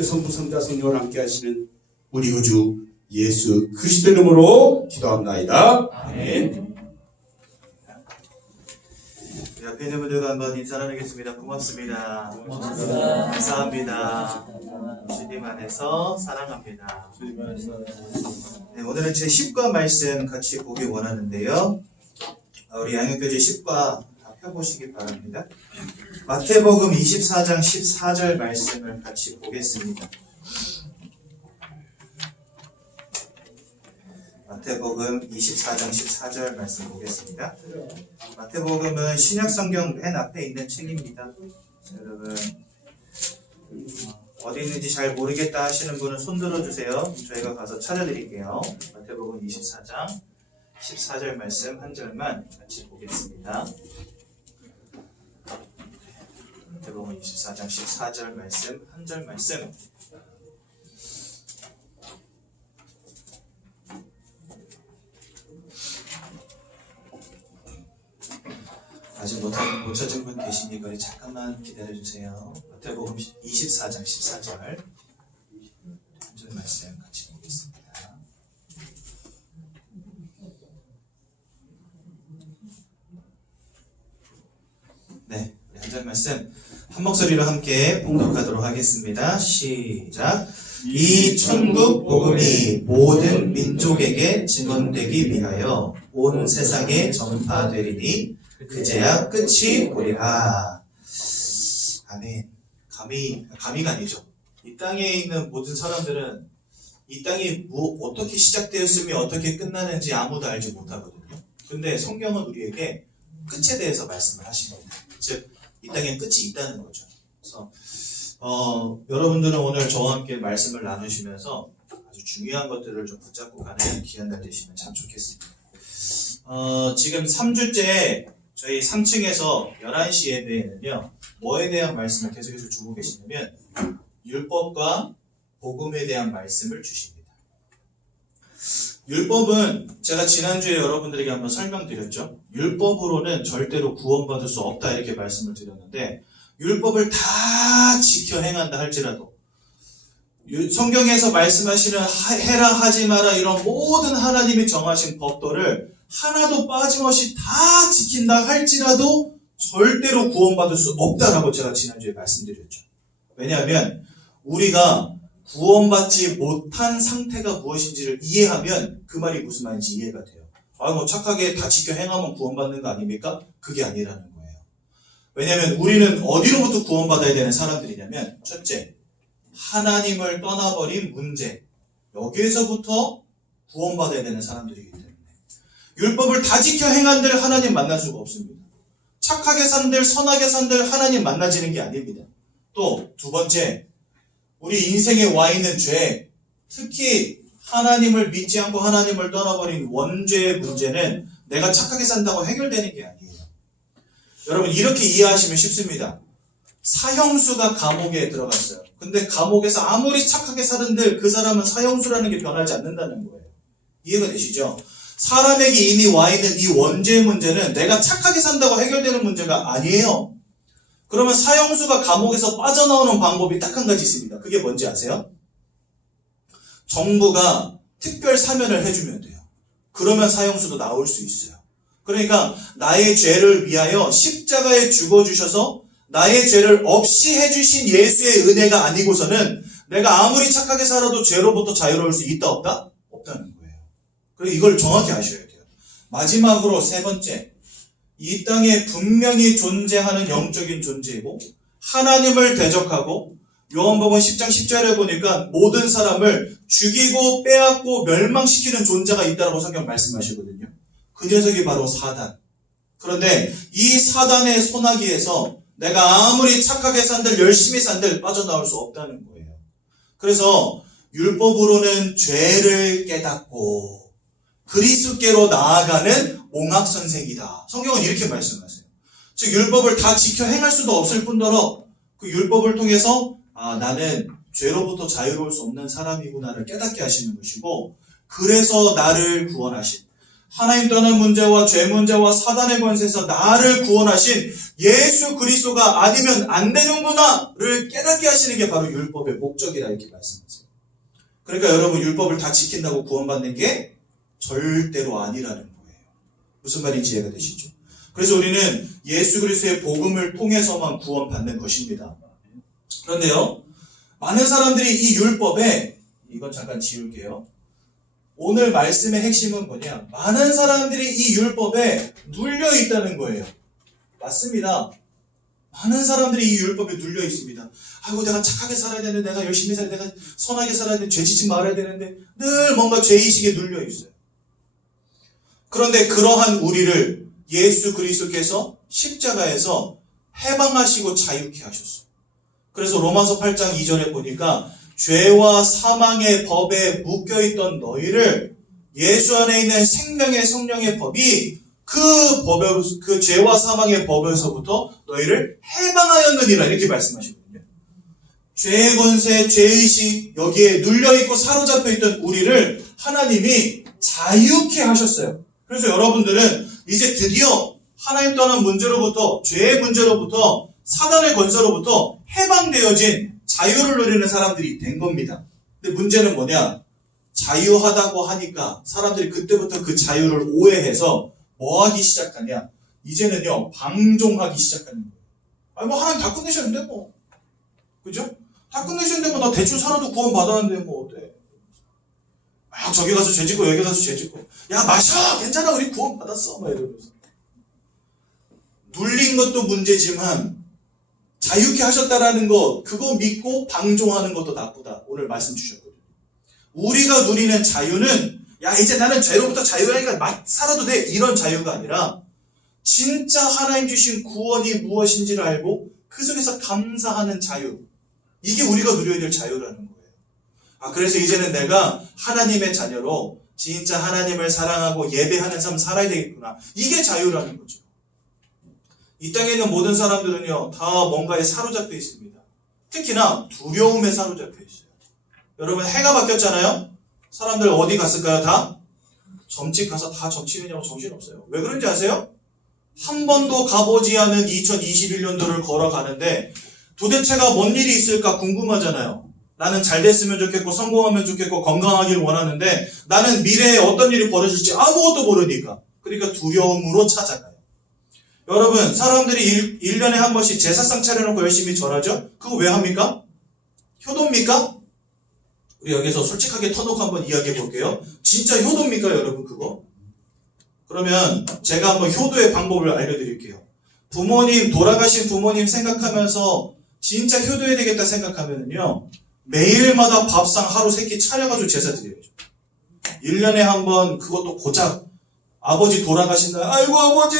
함께 성부, 성자, 성령을 함께 하시는 우리 구주 예수 그리스도 이름으로 기도합나이다. 아멘. 옆에 있는 분들과 한번 인사 나누겠습니다. 고맙습니다. 감사합니다. 주님 안에서 사랑합니다. 네, 오늘은 제 10과 말씀 같이 보기 원하는데요. 우리 양육교재 10과 다 펴보시기 바랍니다. 마태복음 24장 14절 말씀을 같이 보겠습니다. 마태복음 24장 14절 말씀 보겠습니다. 마태복음은 신약성경 맨 앞에 있는 책입니다. 여러분 어디 있는지 잘 모르겠다 하시는 분은 손 들어주세요. 저희가 가서 찾아드릴게요. 마태복음 24장 14절 말씀 한 절만 같이 보겠습니다. 마태복음 24장 14절 말씀 한 절 말씀 아직 못 찾은 분 계시니 거리 잠깐만 기다려주세요. 마태복음 24장 14절 한 절 말씀 같이 보겠습니다. 네, 우리 한 절 말씀 한 목소리로 함께 봉독하도록 하겠습니다. 시작. 이 천국 복음이 모든 민족에게 증언되기 위하여 온 세상에 전파되리니 그제야 끝이 오리라. 아멘. 감히가 아니죠. 이 땅에 있는 모든 사람들은 이 땅이 어떻게 시작되었으며 어떻게 끝나는지 아무도 알지 못하거든요. 근데 성경은 우리에게 끝에 대해서 말씀을 하십니다. 즉, 이 땅에 끝이 있다는 거죠. 그래서 여러분들은 오늘 저와 함께 말씀을 나누시면서 아주 중요한 것들을 좀 붙잡고 가는 귀한 날 되시면 참 좋겠습니다. 지금 3주째 저희 3층에서 11시 예배에는요, 뭐에 대한 말씀을 계속해서 주고 계시냐면, 율법과 복음에 대한 말씀을 주십니다. 율법은 제가 지난주에 여러분들에게 한번 설명드렸죠. 율법으로는 절대로 구원받을 수 없다 이렇게 말씀을 드렸는데, 율법을 다 지켜 행한다 할지라도, 성경에서 말씀하시는 해라 하지 마라 이런 모든 하나님이 정하신 법도를 하나도 빠짐없이 다 지킨다 할지라도 절대로 구원받을 수 없다라고 제가 지난주에 말씀드렸죠. 왜냐하면 우리가 구원받지 못한 상태가 무엇인지를 이해하면 그 말이 무슨 말인지 이해가 돼요. 뭐 착하게 다 지켜 행하면 구원받는 거 아닙니까? 그게 아니라는 거예요. 왜냐하면 우리는 어디로부터 구원받아야 되는 사람들이냐면, 첫째, 하나님을 떠나버린 문제, 여기에서부터 구원받아야 되는 사람들이기 때문에 율법을 다 지켜 행한들 하나님 만날 수가 없습니다. 착하게 산들 선하게 산들 하나님 만나지는 게 아닙니다. 또 두 번째, 우리 인생에 와 있는 죄, 특히 하나님을 믿지 않고 하나님을 떠나버린 원죄의 문제는 내가 착하게 산다고 해결되는 게 아니에요. 여러분 이렇게 이해하시면 쉽습니다. 사형수가 감옥에 들어갔어요. 근데 감옥에서 아무리 착하게 사는들 그 사람은 사형수라는 게 변하지 않는다는 거예요. 이해가 되시죠? 사람에게 이미 와 있는 이 원죄의 문제는 내가 착하게 산다고 해결되는 문제가 아니에요. 그러면 사형수가 감옥에서 빠져나오는 방법이 딱 한 가지 있습니다. 그게 뭔지 아세요? 정부가 특별 사면을 해주면 돼요. 그러면 사형수도 나올 수 있어요. 그러니까 나의 죄를 위하여 십자가에 죽어주셔서 나의 죄를 없이 해주신 예수의 은혜가 아니고서는 내가 아무리 착하게 살아도 죄로부터 자유로울 수 있다 없다? 없다는 거예요. 그리고 이걸 정확히 아셔야 돼요. 마지막으로 세 번째, 이 땅에 분명히 존재하는 영적인 존재이고 하나님을 대적하고 요한복음 10장 10절에 보니까 모든 사람을 죽이고 빼앗고 멸망시키는 존재가 있다고 성경 말씀하시거든요. 그 녀석이 바로 사단. 그런데 이 사단의 소나기에서 내가 아무리 착하게 산들 열심히 산들 빠져나올 수 없다는 거예요. 그래서 율법으로는 죄를 깨닫고 그리스도께로 나아가는 옹합선생이다. 성경은 이렇게 말씀하세요. 즉 율법을 다 지켜 행할 수도 없을 뿐더러 그 율법을 통해서 나는 죄로부터 자유로울 수 없는 사람이구나를 깨닫게 하시는 것이고, 그래서 나를 구원하신 하나님 떠난 문제와 죄 문제와 사단의 권세에서 나를 구원하신 예수 그리스도가 아니면 안 되는구나를 깨닫게 하시는 게 바로 율법의 목적이라 이렇게 말씀하세요. 그러니까 여러분 율법을 다 지킨다고 구원받는 게 절대로 아니라는 거예요. 무슨 말인지 이해가 되시죠? 그래서 우리는 예수 그리스도의 복음을 통해서만 구원받는 것입니다. 그런데요, 많은 사람들이 이 율법에, 이건 잠깐 지울게요. 오늘 말씀의 핵심은 뭐냐? 많은 사람들이 이 율법에 눌려 있다는 거예요. 맞습니다. 많은 사람들이 이 율법에 눌려 있습니다. 아이고, 내가 착하게 살아야 되는데, 내가 열심히 살아야 되는데, 내가 선하게 살아야 되는데, 죄 짓지 말아야 되는데, 늘 뭔가 죄의식에 눌려 있어요. 그런데 그러한 우리를 예수 그리스도께서 십자가에서 해방하시고 자유케 하셨어요. 그래서 로마서 8장 2절에 보니까 죄와 사망의 법에 묶여있던 너희를 예수 안에 있는 생명의 성령의 법이 그 죄와 사망의 법에서부터 너희를 해방하였느니라 이렇게 말씀하시거든요. 죄의 권세, 죄의식 여기에 눌려있고 사로잡혀있던 우리를 하나님이 자유케 하셨어요. 그래서 여러분들은 이제 드디어 하나님 떠난 문제로부터, 죄의 문제로부터, 사단의 권세로부터 해방되어진 자유를 누리는 사람들이 된 겁니다. 근데 문제는 뭐냐? 자유하다고 하니까 사람들이 그때부터 그 자유를 오해해서 뭐 하기 시작하냐? 이제는요, 방종하기 시작하는 거예요. 아니, 뭐 하나님 다 끝내셨는데 뭐. 그죠? 다 끝내셨는데 뭐 나 대충 살아도 구원 받았는데 뭐 어때? 막 저기 가서 죄 짓고 여기 가서 죄 짓고 야 마셔! 괜찮아 우리 구원 받았어! 막 이러면서. 눌린 것도 문제지만 자유케 하셨다라는 거 그거 믿고 방종하는 것도 나쁘다. 오늘 말씀 주셨거든요. 우리가 누리는 자유는 야 이제 나는 죄로부터 자유하니까 살아도 돼 이런 자유가 아니라 진짜 하나님 주신 구원이 무엇인지를 알고 그 속에서 감사하는 자유. 이게 우리가 누려야 될 자유라는 거예요. 그래서 이제는 내가 하나님의 자녀로 진짜 하나님을 사랑하고 예배하는 삶 살아야 되겠구나. 이게 자유라는 거죠. 이 땅에 있는 모든 사람들은요, 다 뭔가에 사로잡혀 있습니다. 특히나 두려움에 사로잡혀 있어요. 여러분, 해가 바뀌었잖아요? 사람들 어디 갔을까요, 다? 점집 가서 다 점치느냐고 정신없어요. 왜 그런지 아세요? 한 번도 가보지 않은 2021년도를 걸어가는데 도대체가 뭔 일이 있을까 궁금하잖아요. 나는 잘 됐으면 좋겠고 성공하면 좋겠고 건강하길 원하는데 나는 미래에 어떤 일이 벌어질지 아무것도 모르니까. 그러니까 두려움으로 찾아가요. 여러분, 사람들이 1년에 한 번씩 제사상 차려놓고 열심히 절하죠? 그거 왜 합니까? 효도입니까? 우리 여기서 솔직하게 터놓고 한번 이야기해 볼게요. 진짜 효도입니까, 여러분, 그거? 그러면 제가 한번 효도의 방법을 알려드릴게요. 돌아가신 부모님 생각하면서 진짜 효도해야 되겠다 생각하면은요, 매일마다 밥상 하루 3끼 차려가지고 제사 드려야죠. 1년에 한 번 그것도 고작 아버지 돌아가신 날, 아이고 아버지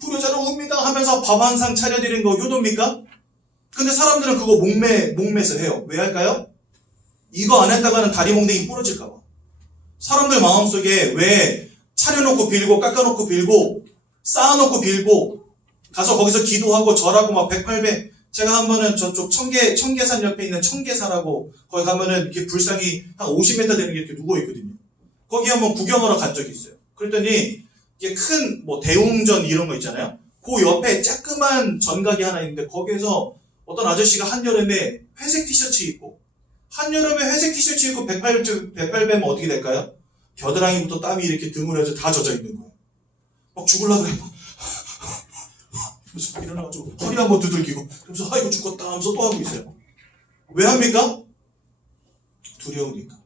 불효자로 옵니다 하면서 밥 한 상 차려드리는 거 효도입니까? 근데 사람들은 그거 목매서 해요. 왜 할까요? 이거 안 했다가는 다리 몽둥이 부러질까봐. 사람들 마음속에 왜 차려놓고 빌고 깎아놓고 빌고 쌓아놓고 빌고 가서 거기서 기도하고 절하고 막 108배. 제가 한 번은 저쪽 청계산 옆에 있는 청계산하고 거기 가면은 이렇게 불상이 한 50m 되는 게 이렇게 누워있거든요. 거기 한번 구경하러 간 적이 있어요. 그랬더니 이게 큰 뭐 대웅전 이런 거 있잖아요. 그 옆에 조그만 전각이 하나 있는데 거기에서 어떤 아저씨가 한여름에 회색 티셔츠 입고 108배면 어떻게 될까요? 겨드랑이부터 땀이 이렇게 드물어져 다 젖어 있는 거예요. 막 죽으려고 해요. 그래서 일어나가지고 허리 한번 두들기고 그러면서 아이고 죽었다 하면서 또 하고 있어요. 왜 합니까? 두려우니까.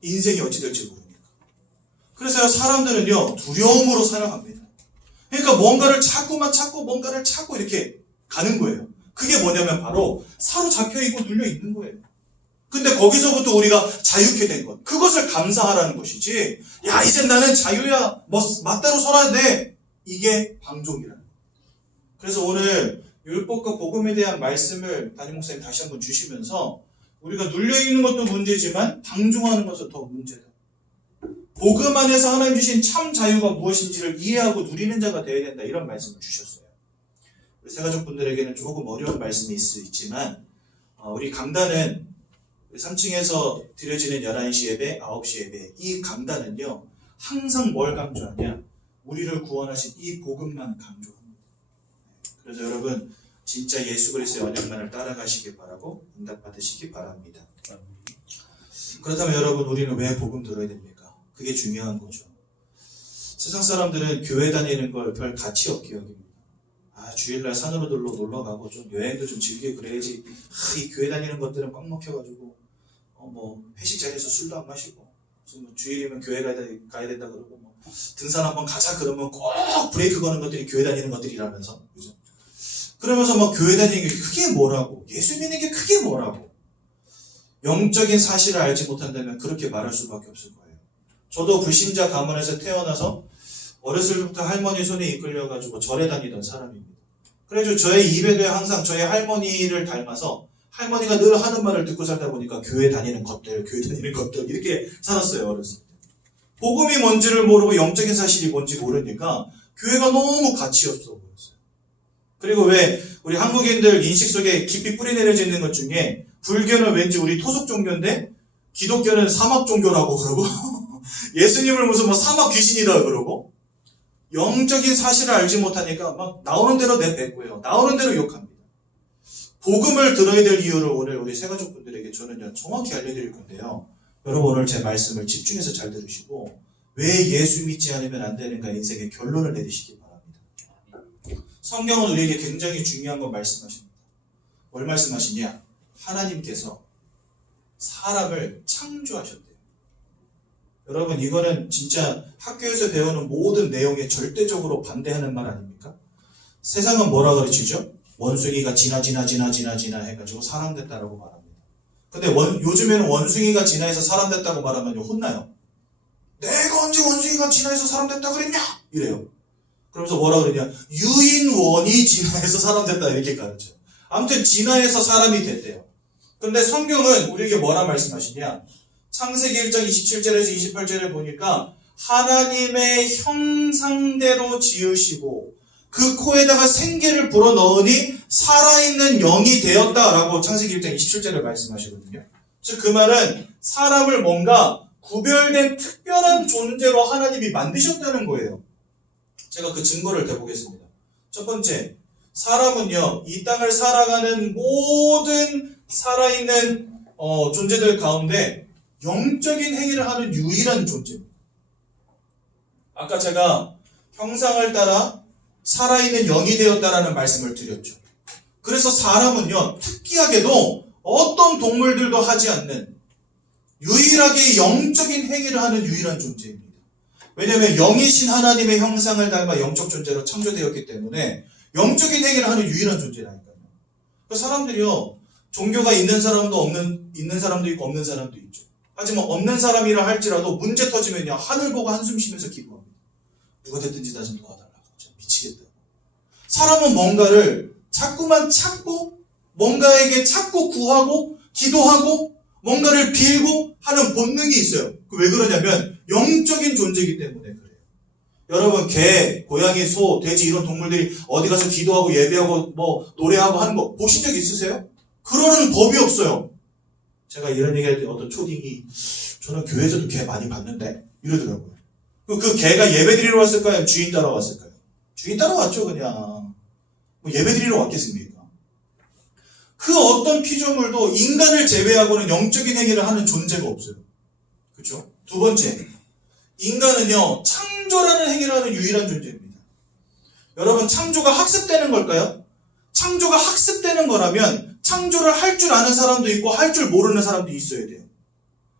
인생이 어찌 될지 모르니까. 그래서 사람들은요 두려움으로 살아갑니다. 그러니까 뭔가를 찾고 뭔가를 찾고 이렇게 가는 거예요. 그게 뭐냐면 바로 사로잡혀 있고 눌려 있는 거예요. 근데 거기서부터 우리가 자유케 된 것. 그것을 감사하라는 것이지. 야 이제 나는 자유야. 맞대로 살아야 돼. 이게 방종이라는 거예요. 그래서 오늘 율법과 복음에 대한 말씀을 담임 목사님 다시 한번 주시면서 우리가 눌려있는 것도 문제지만 방종하는 것은 더 문제다. 복음 안에서 하나님 주신 참 자유가 무엇인지를 이해하고 누리는 자가 되어야 된다. 이런 말씀을 주셨어요. 우리 새가족분들에게는 조금 어려운 말씀이 있지만 우리 강단은 3층에서 드려지는 11시 예배, 9시 예배 이 강단은요 항상 뭘 강조하냐? 우리를 구원하신 이 복음만 강조합니다. 그래서 여러분 진짜 예수 그리스도의 언약만을 따라가시기 바라고 응답받으시기 바랍니다. 그렇다면 여러분 우리는 왜 복음 들어야 됩니까? 그게 중요한 거죠. 세상 사람들은 교회 다니는 걸 별 가치 없게 여깁니다. 주일날 산으로들로 놀러 가고 좀 여행도 좀 즐기고 그래야지. 이 교회 다니는 것들은 꽉 막혀가지고 회식 자리에서 술도 안 마시고 무슨 주일이면 교회 가야 된다 그러고 등산 한번 가자 그러면 꼭 브레이크 거는 것들이 교회 다니는 것들이라면서, 그죠? 그러면서 교회 다니는 게 그게 뭐라고? 예수 믿는 게 그게 뭐라고? 영적인 사실을 알지 못한다면 그렇게 말할 수밖에 없을 거예요. 저도 불신자 가문에서 태어나서 어렸을 때부터 할머니 손에 이끌려가지고 절에 다니던 사람입니다. 그래서 저의 입에도 항상 저희 할머니를 닮아서 할머니가 늘 하는 말을 듣고 살다 보니까 교회 다니는 것들 이렇게 살았어요, 어렸을 때. 복음이 뭔지를 모르고 영적인 사실이 뭔지 모르니까 교회가 너무 가치 없어 보였어요. 그리고 왜 우리 한국인들 인식 속에 깊이 뿌리 내려져 있는 것 중에 불교는 왠지 우리 토속 종교인데 기독교는 사막 종교라고 그러고 예수님을 무슨 사막 귀신이다 그러고 영적인 사실을 알지 못하니까 막 나오는 대로 내뱉고요. 나오는 대로 욕합니다. 복음을 들어야 될 이유를 오늘 우리 새가족분들에게 저는 정확히 알려드릴 건데요. 여러분 오늘 제 말씀을 집중해서 잘 들으시고 왜 예수 믿지 않으면 안 되는가 인생의 결론을 내리시기 바랍니다. 성경은 우리에게 굉장히 중요한 걸 말씀하십니다. 뭘 말씀하시냐? 하나님께서 사람을 창조하셨대요. 여러분 이거는 진짜 학교에서 배우는 모든 내용에 절대적으로 반대하는 말 아닙니까? 세상은 뭐라 가르치죠? 원숭이가 지나 해가지고 사람 됐다라고 말합니다. 근데 요즘에는 원숭이가 진화해서 사람 됐다고 말하면 혼나요. 내가 언제 원숭이가 진화해서 사람 됐다 그랬냐? 이래요. 그러면서 뭐라 그러냐? 유인원이 진화해서 사람 됐다 이렇게 가르쳐요. 아무튼 진화해서 사람이 됐대요. 근데 성경은 우리에게 뭐라 말씀하시냐? 창세기 1장 27절에서 28절에 보니까 하나님의 형상대로 지으시고 그 코에다가 생기를 불어넣으니 살아있는 영이 되었다라고 창세기 1장 27절에 말씀하시거든요. 즉 그 말은 사람을 뭔가 구별된 특별한 존재로 하나님이 만드셨다는 거예요. 제가 그 증거를 대보겠습니다. 첫 번째, 사람은요 이 땅을 살아가는 모든 살아있는 존재들 가운데 영적인 행위를 하는 유일한 존재입니다. 아까 제가 형상을 따라 살아있는 영이 되었다라는 말씀을 드렸죠. 그래서 사람은요 특이하게도 어떤 동물들도 하지 않는 유일하게 영적인 행위를 하는 유일한 존재입니다. 왜냐하면 영이신 하나님의 형상을 닮아 영적 존재로 창조되었기 때문에 영적인 행위를 하는 유일한 존재라니까요. 사람들이요 종교가 있는 사람도 있는 사람도 있고 없는 사람도 있죠. 하지만 없는 사람이라 할지라도 문제 터지면요 하늘 보고 한숨 쉬면서 기도합니다. 누가 됐든지 나 좀 도와달라고. 미치겠다. 사람은 뭔가를 자꾸만 찾고 뭔가에게 자꾸 구하고 기도하고 뭔가를 빌고 하는 본능이 있어요. 왜 그러냐면 영적인 존재이기 때문에 그래요. 여러분 개, 고양이, 소, 돼지 이런 동물들이 어디 가서 기도하고 예배하고 노래하고 하는 거 보신 적 있으세요? 그러는 법이 없어요. 제가 이런 얘기할 때 어떤 초딩이 저는 교회에서도 개 많이 봤는데 이러더라고요. 그 개가 예배 드리러 왔을까요? 주인 따라왔을까요? 주인 따라왔죠 그냥. 예배 드리러 왔겠습니까? 그 어떤 피조물도 인간을 제외하고는 영적인 행위를 하는 존재가 없어요. 그렇죠? 두 번째, 인간은요 창조라는 행위를 하는 유일한 존재입니다. 여러분 창조가 학습되는 걸까요? 창조가 학습되는 거라면 창조를 할 줄 아는 사람도 있고 할 줄 모르는 사람도 있어야 돼요.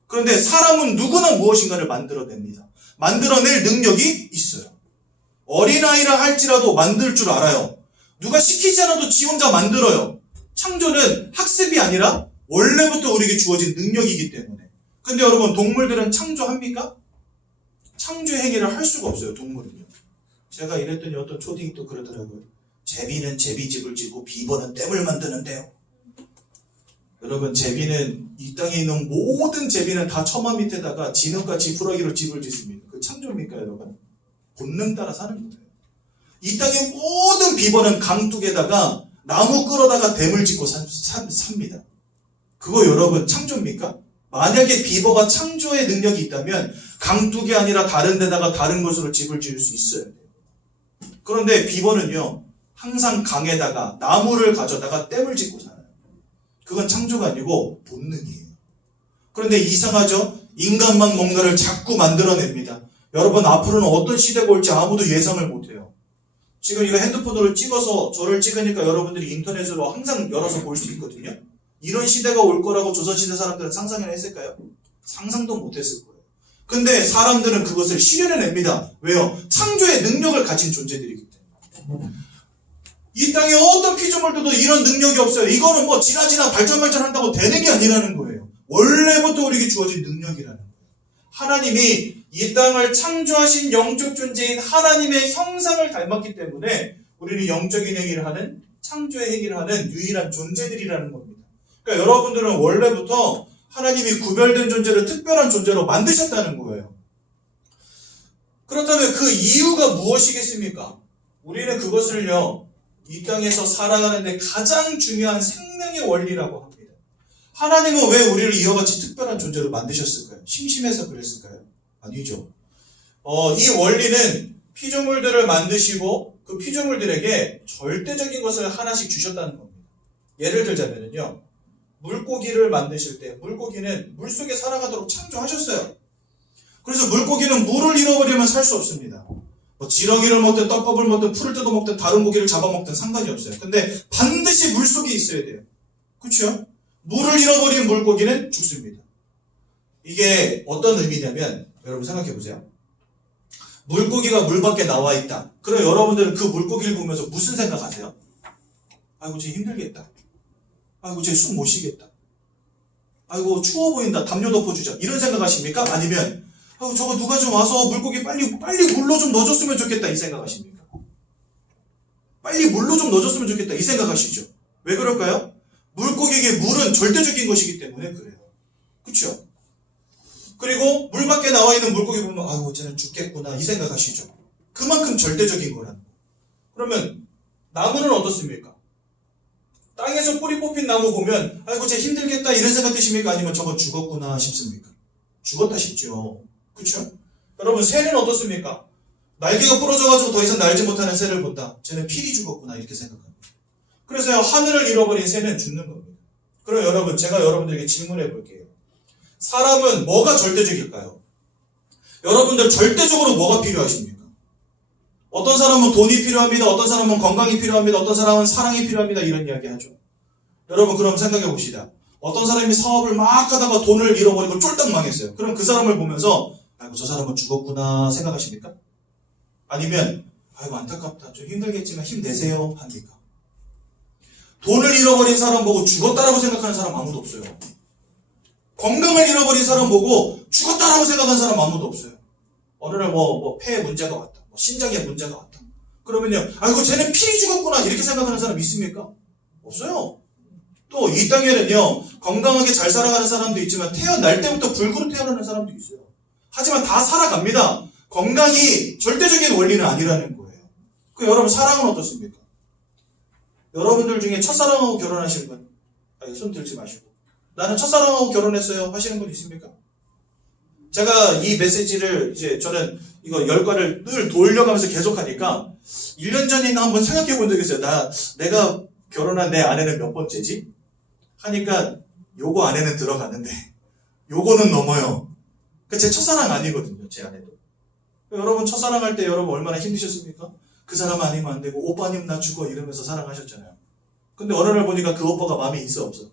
그런데 사람은 누구나 무엇인가를 만들어냅니다. 만들어낼 능력이 있어요. 어린아이라 할지라도 만들 줄 알아요. 누가 시키지 않아도 지 혼자 만들어요. 창조는 학습이 아니라 원래부터 우리에게 주어진 능력이기 때문에. 근데 여러분 동물들은 창조합니까? 창조 행위를 할 수가 없어요. 동물은요. 제가 이랬더니 어떤 초딩이 또 그러더라고요. 제비는 제비집을 짓고 비버는 댐을 만드는데요. 여러분 제비는 이 땅에 있는 모든 제비는 다 처마 밑에다가 진흙과 지푸라기로 집을 짓습니다. 그 창조입니까 여러분? 본능 따라 사는 거예요. 이 땅의 모든 비버는 강둑에다가 나무 끌어다가 댐을 짓고 삽니다. 그거 여러분 창조입니까? 만약에 비버가 창조의 능력이 있다면 강둑이 아니라 다른 데다가 다른 것으로 집을 지을 수 있어요. 그런데 비버는요, 항상 강에다가 나무를 가져다가 댐을 짓고 살아요. 그건 창조가 아니고 본능이에요. 그런데 이상하죠? 인간만 뭔가를 자꾸 만들어냅니다. 여러분, 앞으로는 어떤 시대가 올지 아무도 예상을 못해요. 지금 이거 핸드폰으로 찍어서 저를 찍으니까 여러분들이 인터넷으로 항상 열어서 볼 수 있거든요. 이런 시대가 올 거라고 조선시대 사람들은 상상이나 했을까요? 상상도 못했을 거예요. 근데 사람들은 그것을 실현해냅니다. 왜요? 창조의 능력을 가진 존재들이기 때문에. 이 땅에 어떤 피조물들도 이런 능력이 없어요. 이거는 뭐 지나지나 발전한다고 되는 게 아니라는 거예요. 원래부터 우리에게 주어진 능력이라는 거예요. 하나님이 이 땅을 창조하신 영적 존재인 하나님의 형상을 닮았기 때문에 우리는 영적인 행위를 하는, 창조의 행위를 하는 유일한 존재들이라는 겁니다. 그러니까 여러분들은 원래부터 하나님이 구별된 존재를 특별한 존재로 만드셨다는 거예요. 그렇다면 그 이유가 무엇이겠습니까? 우리는 그것을요, 이 땅에서 살아가는데 가장 중요한 생명의 원리라고 합니다. 하나님은 왜 우리를 이와 같이 특별한 존재로 만드셨을까요? 심심해서 그랬을까요? 아니죠. 이 원리는 피조물들을 만드시고 그 피조물들에게 절대적인 것을 하나씩 주셨다는 겁니다. 예를 들자면요, 물고기를 만드실 때 물고기는 물속에 살아가도록 창조하셨어요. 그래서 물고기는 물을 잃어버리면 살 수 없습니다. 지렁이를 먹든 떡밥을 먹든 풀을 뜯어먹든 다른 고기를 잡아먹든 상관이 없어요. 근데 반드시 물속에 있어야 돼요. 그렇죠? 물을 잃어버린 물고기는 죽습니다. 이게 어떤 의미냐면, 여러분 생각해 보세요. 물고기가 물 밖에 나와 있다. 그럼 여러분들은 그 물고기를 보면서 무슨 생각하세요? 아이고, 쟤 힘들겠다. 아이고, 쟤 숨 못 쉬겠다. 아이고, 추워 보인다. 담요 덮어주자. 이런 생각하십니까? 아니면 아이고, 저거 누가 좀 와서 물고기 빨리 물로 좀 넣어줬으면 좋겠다. 이 생각하십니까? 빨리 물로 좀 넣어줬으면 좋겠다. 이 생각하시죠? 왜 그럴까요? 물고기에게 물은 절대적인 것이기 때문에 그래요. 그렇죠? 그리고 물 밖에 나와 있는 물고기 보면 아이고, 쟤는 죽겠구나. 이 생각하시죠? 그만큼 절대적인 거라는 거예요. 그러면 나무는 어떻습니까? 땅에서 뿌리 뽑힌 나무 보면 아이고, 쟤 힘들겠다 이런 생각 드십니까? 아니면 저거 죽었구나 싶습니까? 죽었다 싶죠. 그렇죠? 여러분, 새는 어떻습니까? 날개가 부러져가지고 더 이상 날지 못하는 새를 본다. 쟤는 필히 죽었구나 이렇게 생각합니다. 그래서 하늘을 잃어버린 새는 죽는 겁니다. 그럼 여러분, 제가 여러분들에게 질문해 볼게요. 사람은 뭐가 절대적일까요? 여러분들 절대적으로 뭐가 필요하십니까? 어떤 사람은 돈이 필요합니다. 어떤 사람은 건강이 필요합니다. 어떤 사람은 사랑이 필요합니다. 이런 이야기 하죠. 여러분, 그럼 생각해 봅시다. 어떤 사람이 사업을 막 하다가 돈을 잃어버리고 쫄딱 망했어요. 그럼 그 사람을 보면서 아이고, 저 사람은 죽었구나 생각하십니까? 아니면 아이고, 안타깝다. 좀 힘들겠지만 힘내세요 합니까? 돈을 잃어버린 사람 보고 죽었다라고 생각하는 사람 아무도 없어요. 건강을 잃어버린 사람 보고 죽었다라고 생각하는 사람 아무도 없어요. 어느 날 폐에 문제가 왔다. 신장에 문제가 왔다. 그러면요, 아이고, 쟤는 필히 죽었구나 이렇게 생각하는 사람 있습니까? 없어요. 또 이 땅에는요, 건강하게 잘 살아가는 사람도 있지만 태어날 때부터 불구로 태어나는 사람도 있어요. 하지만 다 살아갑니다. 건강이 절대적인 원리는 아니라는 거예요. 그 여러분, 사랑은 어떻습니까? 여러분들 중에 첫사랑하고 결혼하시는 분, 손 들지 마시고 나는 첫사랑하고 결혼했어요 하시는 분 있습니까? 제가 이 메시지를 이제 저는 이거 열과를 늘 돌려가면서 계속 하니까 1년 전에는 한번 생각해 본 적이 있어요. 내가 결혼한 내 아내는 몇 번째지? 하니까 요거 아내는 들어가는데 요거는 넘어요. 제 첫사랑 아니거든요, 제 아내도. 여러분, 첫사랑할 때 여러분 얼마나 힘드셨습니까? 그 사람 아니면 안 되고 오빠님 나 죽어 이러면서 사랑하셨잖아요. 근데 어느 날 보니까 그 오빠가 마음에 있어 없어?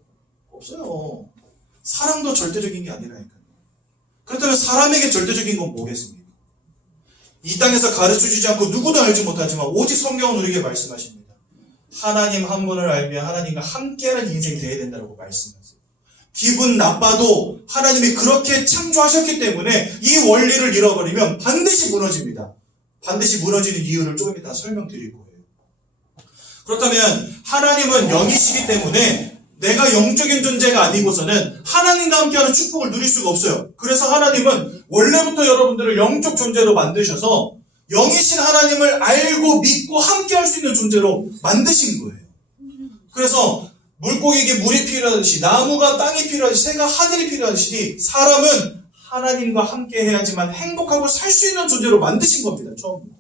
없어요. 사랑도 절대적인 게 아니라니까요. 그렇다면 사람에게 절대적인 건 뭐겠습니까? 이 땅에서 가르쳐주지 않고 누구도 알지 못하지만 오직 성경은 우리에게 말씀하십니다. 하나님 한 분을 알며 하나님과 함께하는 인생이 되어야 된다고 말씀하세요. 기분 나빠도 하나님이 그렇게 창조하셨기 때문에 이 원리를 잃어버리면 반드시 무너집니다. 반드시 무너지는 이유를 조금 이따 설명드릴 거예요. 그렇다면 하나님은 영이시기 때문에 내가 영적인 존재가 아니고서는 하나님과 함께하는 축복을 누릴 수가 없어요. 그래서 하나님은 원래부터 여러분들을 영적 존재로 만드셔서 영이신 하나님을 알고 믿고 함께할 수 있는 존재로 만드신 거예요. 그래서 물고기에게 물이 필요하듯이, 나무가 땅이 필요하듯이, 새가 하늘이 필요하듯이 사람은 하나님과 함께 해야지만 행복하고 살 수 있는 존재로 만드신 겁니다. 처음부터.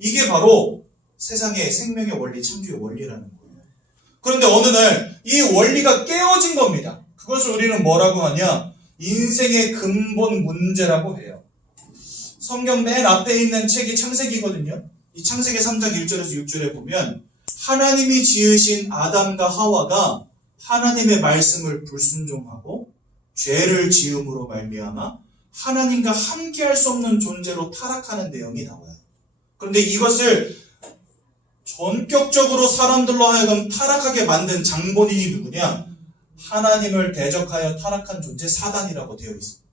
이게 바로 세상의 생명의 원리, 창조의 원리라는 거예요. 그런데 어느 날 이 원리가 깨어진 겁니다. 그것을 우리는 뭐라고 하냐? 인생의 근본 문제라고 해요. 성경 맨 앞에 있는 책이 창세기거든요. 이 창세기 3장 1절에서 6절에 보면 하나님이 지으신 아담과 하와가 하나님의 말씀을 불순종하고 죄를 지음으로 말미암아 하나님과 함께할 수 없는 존재로 타락하는 내용이 나와요. 그런데 이것을 전격적으로 사람들로 하여금 타락하게 만든 장본인이 누구냐? 하나님을 대적하여 타락한 존재 사단이라고 되어 있습니다.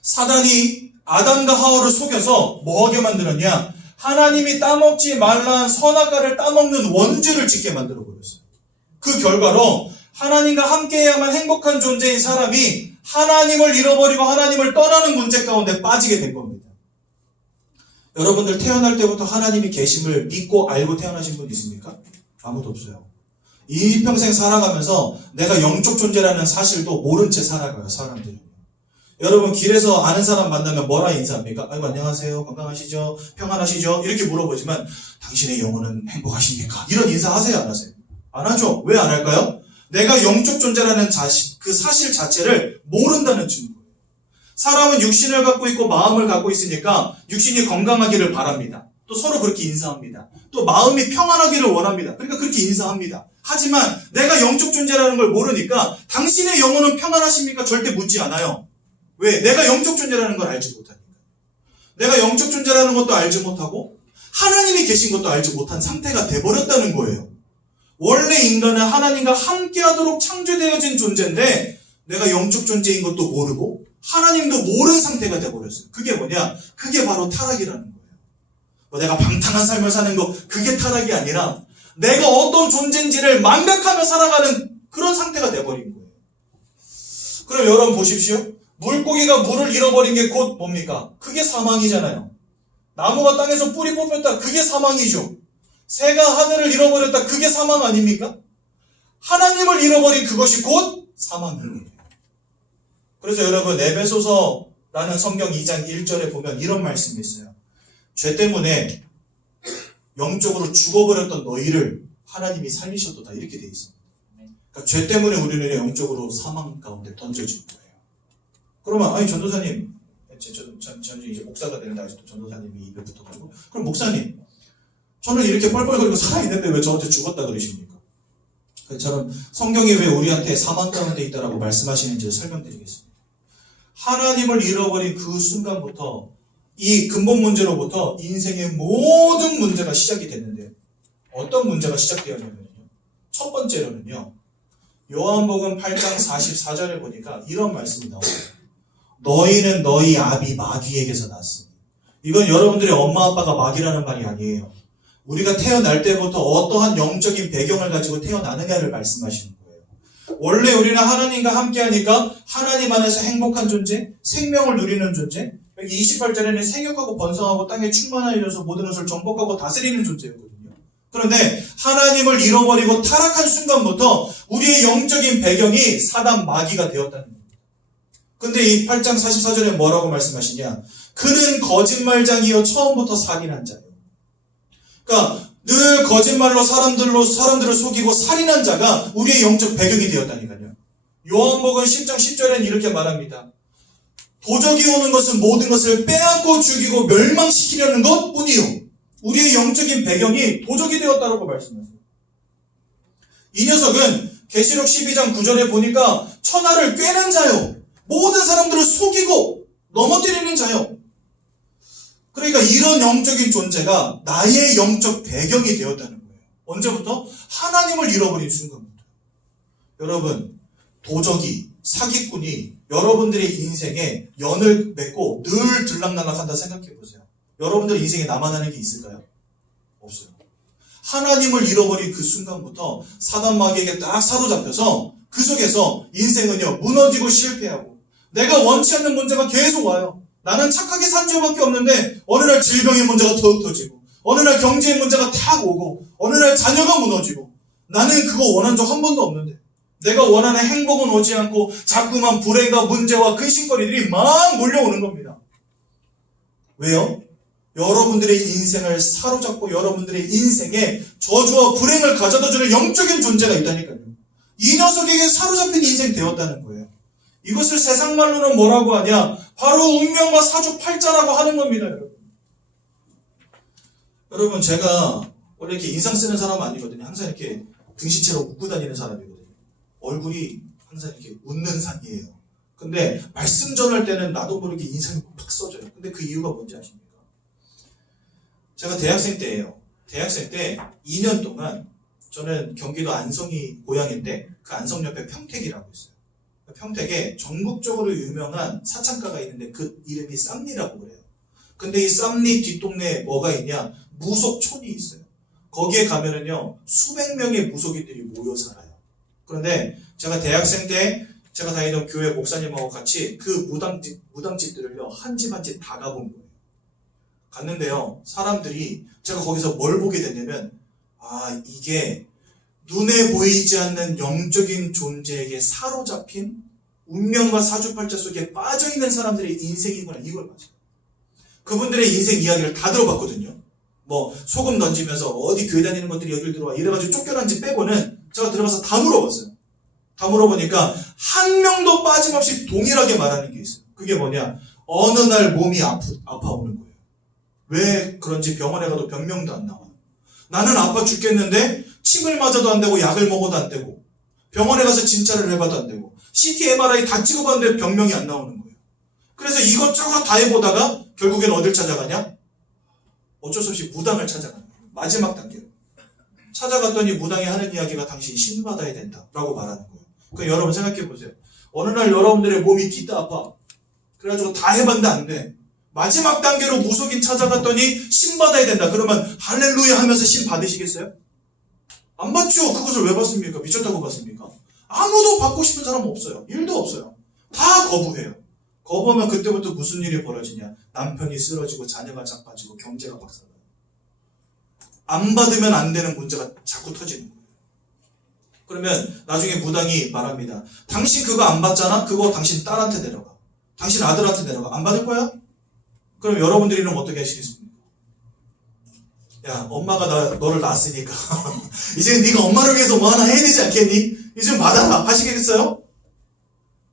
사단이 아담과 하와를 속여서 뭐하게 만들었냐? 하나님이 따먹지 말라는 선악과를 따먹는 원죄를 짓게 만들어버렸어요. 그 결과로 하나님과 함께해야만 행복한 존재인 사람이 하나님을 잃어버리고 하나님을 떠나는 문제 가운데 빠지게 된 겁니다. 여러분들 태어날 때부터 하나님이 계심을 믿고 알고 태어나신 분 있습니까? 아무도 없어요. 이 평생 살아가면서 내가 영적 존재라는 사실도 모른 채 살아가요, 사람들이. 여러분 길에서 아는 사람 만나면 뭐라 인사합니까? 아이고 안녕하세요, 건강하시죠? 평안하시죠? 이렇게 물어보지만 당신의 영혼은 행복하십니까? 이런 인사 하세요, 안 하세요? 안 하죠. 왜 안 할까요? 내가 영적 존재라는 그 사실 자체를 모른다는 증거예요. 사람은 육신을 갖고 있고 마음을 갖고 있으니까 육신이 건강하기를 바랍니다. 또 서로 그렇게 인사합니다. 또 마음이 평안하기를 원합니다. 그러니까 그렇게 인사합니다. 하지만 내가 영적 존재라는 걸 모르니까 당신의 영혼은 평안하십니까? 절대 묻지 않아요. 왜? 내가 영적 존재라는 걸 알지 못하니까. 내가 영적 존재라는 것도 알지 못하고 하나님이 계신 것도 알지 못한 상태가 돼버렸다는 거예요. 원래 인간은 하나님과 함께하도록 창조되어진 존재인데 내가 영적 존재인 것도 모르고 하나님도 모르는 상태가 돼버렸어요. 그게 뭐냐? 그게 바로 타락이라는 거예요. 내가 방탕한 삶을 사는 거 그게 타락이 아니라 내가 어떤 존재인지를 망각하며 살아가는 그런 상태가 돼버린 거예요. 그럼 여러분 보십시오. 물고기가 물을 잃어버린 게 곧 뭡니까? 그게 사망이잖아요. 나무가 땅에서 뿌리 뽑혔다. 그게 사망이죠. 새가 하늘을 잃어버렸다. 그게 사망 아닙니까? 하나님을 잃어버린 그것이 곧 사망이에요. 그래서 여러분 에베소서라는 성경 2장 1절에 보면 이런 말씀이 있어요. 죄 때문에 영적으로 죽어버렸던 너희를 하나님이 살리셨도다. 이렇게 되어 있습니다. 그러니까 죄 때문에 우리는 영적으로 사망 가운데 던져진 거예요. 그러면 아니 전도사님, 저는 이제 목사가 되는데 아직도 전도사님이 입에 붙어가지고 그럼 목사님, 저는 이렇게 뻘뻘거리고 살아있는데 왜 저한테 죽었다 그러십니까? 저는 성경이 왜 우리한테 사망 가운데 있다라고 말씀하시는지 설명드리겠습니다. 하나님을 잃어버린 그 순간부터 이 근본 문제로부터 인생의 모든 문제가 시작이 됐는데요. 어떤 문제가 시작되었냐면요. 첫 번째로는요. 요한복음 8장 44절에 보니까 이런 말씀이 나와요. 너희는 너희 아비 마귀에게서 났으니. 이건 여러분들의 엄마 아빠가 마귀라는 말이 아니에요. 우리가 태어날 때부터 어떠한 영적인 배경을 가지고 태어나느냐를 말씀하시는 거예요. 원래 우리는 하나님과 함께하니까 하나님 안에서 행복한 존재, 생명을 누리는 존재. 여기 28절에는 생육하고 번성하고 땅에 충만하여서 모든 것을 정복하고 다스리는 존재였거든요. 그런데 하나님을 잃어버리고 타락한 순간부터 우리의 영적인 배경이 사단 마귀가 되었다는 겁니다. 근데 이 8장 44절에 뭐라고 말씀하시냐? 그는 거짓말장이요 처음부터 살인한 자예요. 그러니까 늘 거짓말로 사람들을 속이고 살인한 자가 우리의 영적 배경이 되었다니까요. 요한복음 10장 10절에는 이렇게 말합니다. 도적이 오는 것은 모든 것을 빼앗고 죽이고 멸망시키려는 것뿐이요. 우리의 영적인 배경이 도적이 되었다고 말씀하세요. 이 녀석은 계시록 12장 9절에 보니까 천하를 꿰는 자요. 모든 사람들을 속이고 넘어뜨리는 자요. 그러니까 이런 영적인 존재가 나의 영적 배경이 되었다는 거예요. 언제부터? 하나님을 잃어버린 순간부터. 여러분, 도적이, 사기꾼이 여러분들의 인생에 연을 맺고 늘 들락날락한다 생각해 보세요. 여러분들 인생에 남아나는 게 있을까요? 없어요. 하나님을 잃어버린 그 순간부터 사단 마귀에게 딱 사로잡혀서 그 속에서 인생은요 무너지고 실패하고 내가 원치 않는 문제가 계속 와요. 나는 착하게 산 지밖에 없는데 어느 날 질병의 문제가 더욱 터지고 어느 날 경제의 문제가 탁 오고 어느 날 자녀가 무너지고 나는 그거 원한 적 한 번도 없는데 내가 원하는 행복은 오지 않고 자꾸만 불행과 문제와 근심거리들이 막 몰려오는 겁니다. 왜요? 여러분들의 인생을 사로잡고 여러분들의 인생에 저주와 불행을 가져다주는 영적인 존재가 있다니까요. 이 녀석에게 사로잡힌 인생 되었다는 거예요. 이것을 세상 말로는 뭐라고 하냐? 바로 운명과 사주팔자라고 하는 겁니다, 여러분. 여러분, 제가 원래 이렇게 인상 쓰는 사람은 아니거든요. 항상 이렇게 등신채로 웃고 다니는 사람이거든요. 얼굴이 항상 이렇게 웃는 상이에요. 근데 말씀 전할 때는 나도 모르게 인상이 팍 써져요. 근데 그 이유가 뭔지 아십니까? 제가 대학생 때예요. 대학생 때 2년 동안 저는 경기도 안성이 고향인데 그 안성 옆에 평택이라고 있어요. 평택에 전국적으로 유명한 사창가가 있는데 그 이름이 쌈리라고 그래요. 근데 이 쌈리 뒷동네에 뭐가 있냐? 무속촌이 있어요. 거기에 가면은요 수백 명의 무속인들이 모여 살아요. 그런데 제가 대학생 때 제가 다니던 교회 목사님하고 같이 그 무당집들을요 한 집 한 집 다 가본 거예요. 갔는데요 사람들이 제가 거기서 뭘 보게 됐냐면 이게 눈에 보이지 않는 영적인 존재에게 사로잡힌 운명과 사주팔자 속에 빠져있는 사람들의 인생이구나 이걸 봤어요. 그분들의 인생 이야기를 다 들어봤거든요. 뭐 소금 던지면서 어디 교회 다니는 것들이 여길 들어와 이래가지고 쫓겨난지 빼고는 제가 들어가서 다 물어봤어요. 다 물어보니까 한 명도 빠짐없이 동일하게 말하는 게 있어요. 그게 뭐냐? 어느 날 몸이 아파오는 거예요. 왜 그런지 병원에 가도 병명도 안 나와요. 나는 아파 죽겠는데 침을 맞아도 안 되고 약을 먹어도 안 되고 병원에 가서 진찰을 해봐도 안 되고 CT, MRI 다 찍어봤는데 병명이 안 나오는 거예요. 그래서 이것저것 다 해보다가 결국엔 어딜 찾아가냐? 어쩔 수 없이 무당을 찾아가요. 마지막 단계로. 찾아갔더니 무당이 하는 이야기가 당신 신 받아야 된다라고 말하는 거예요. 그러니까 여러분 생각해 보세요. 어느 날 여러분들의 몸이 뒤따 아파. 그래가지고 다 해봤는데 안 돼. 마지막 단계로 무속인 찾아갔더니 신 받아야 된다. 그러면 할렐루야 하면서 신 받으시겠어요? 안 받죠. 그것을 왜 받습니까? 미쳤다고 받습니까? 아무도 받고 싶은 사람 없어요. 일도 없어요. 다 거부해요. 거부하면 그때부터 무슨 일이 벌어지냐? 남편이 쓰러지고 자녀가 자빠지고 경제가 박살나요. 안 받으면 안 되는 문제가 자꾸 터지는 거예요. 그러면 나중에 무당이 말합니다. 당신 그거 안 받잖아? 그거 당신 딸한테 내려가. 당신 아들한테 내려가. 안 받을 거야? 그럼 여러분들이는 어떻게 하시겠습니까? 야, 엄마가 너를 낳았으니까 이제 네가 엄마를 위해서 뭐 하나 해야 되지 않겠니? 이제 좀 받아라 하시겠어요?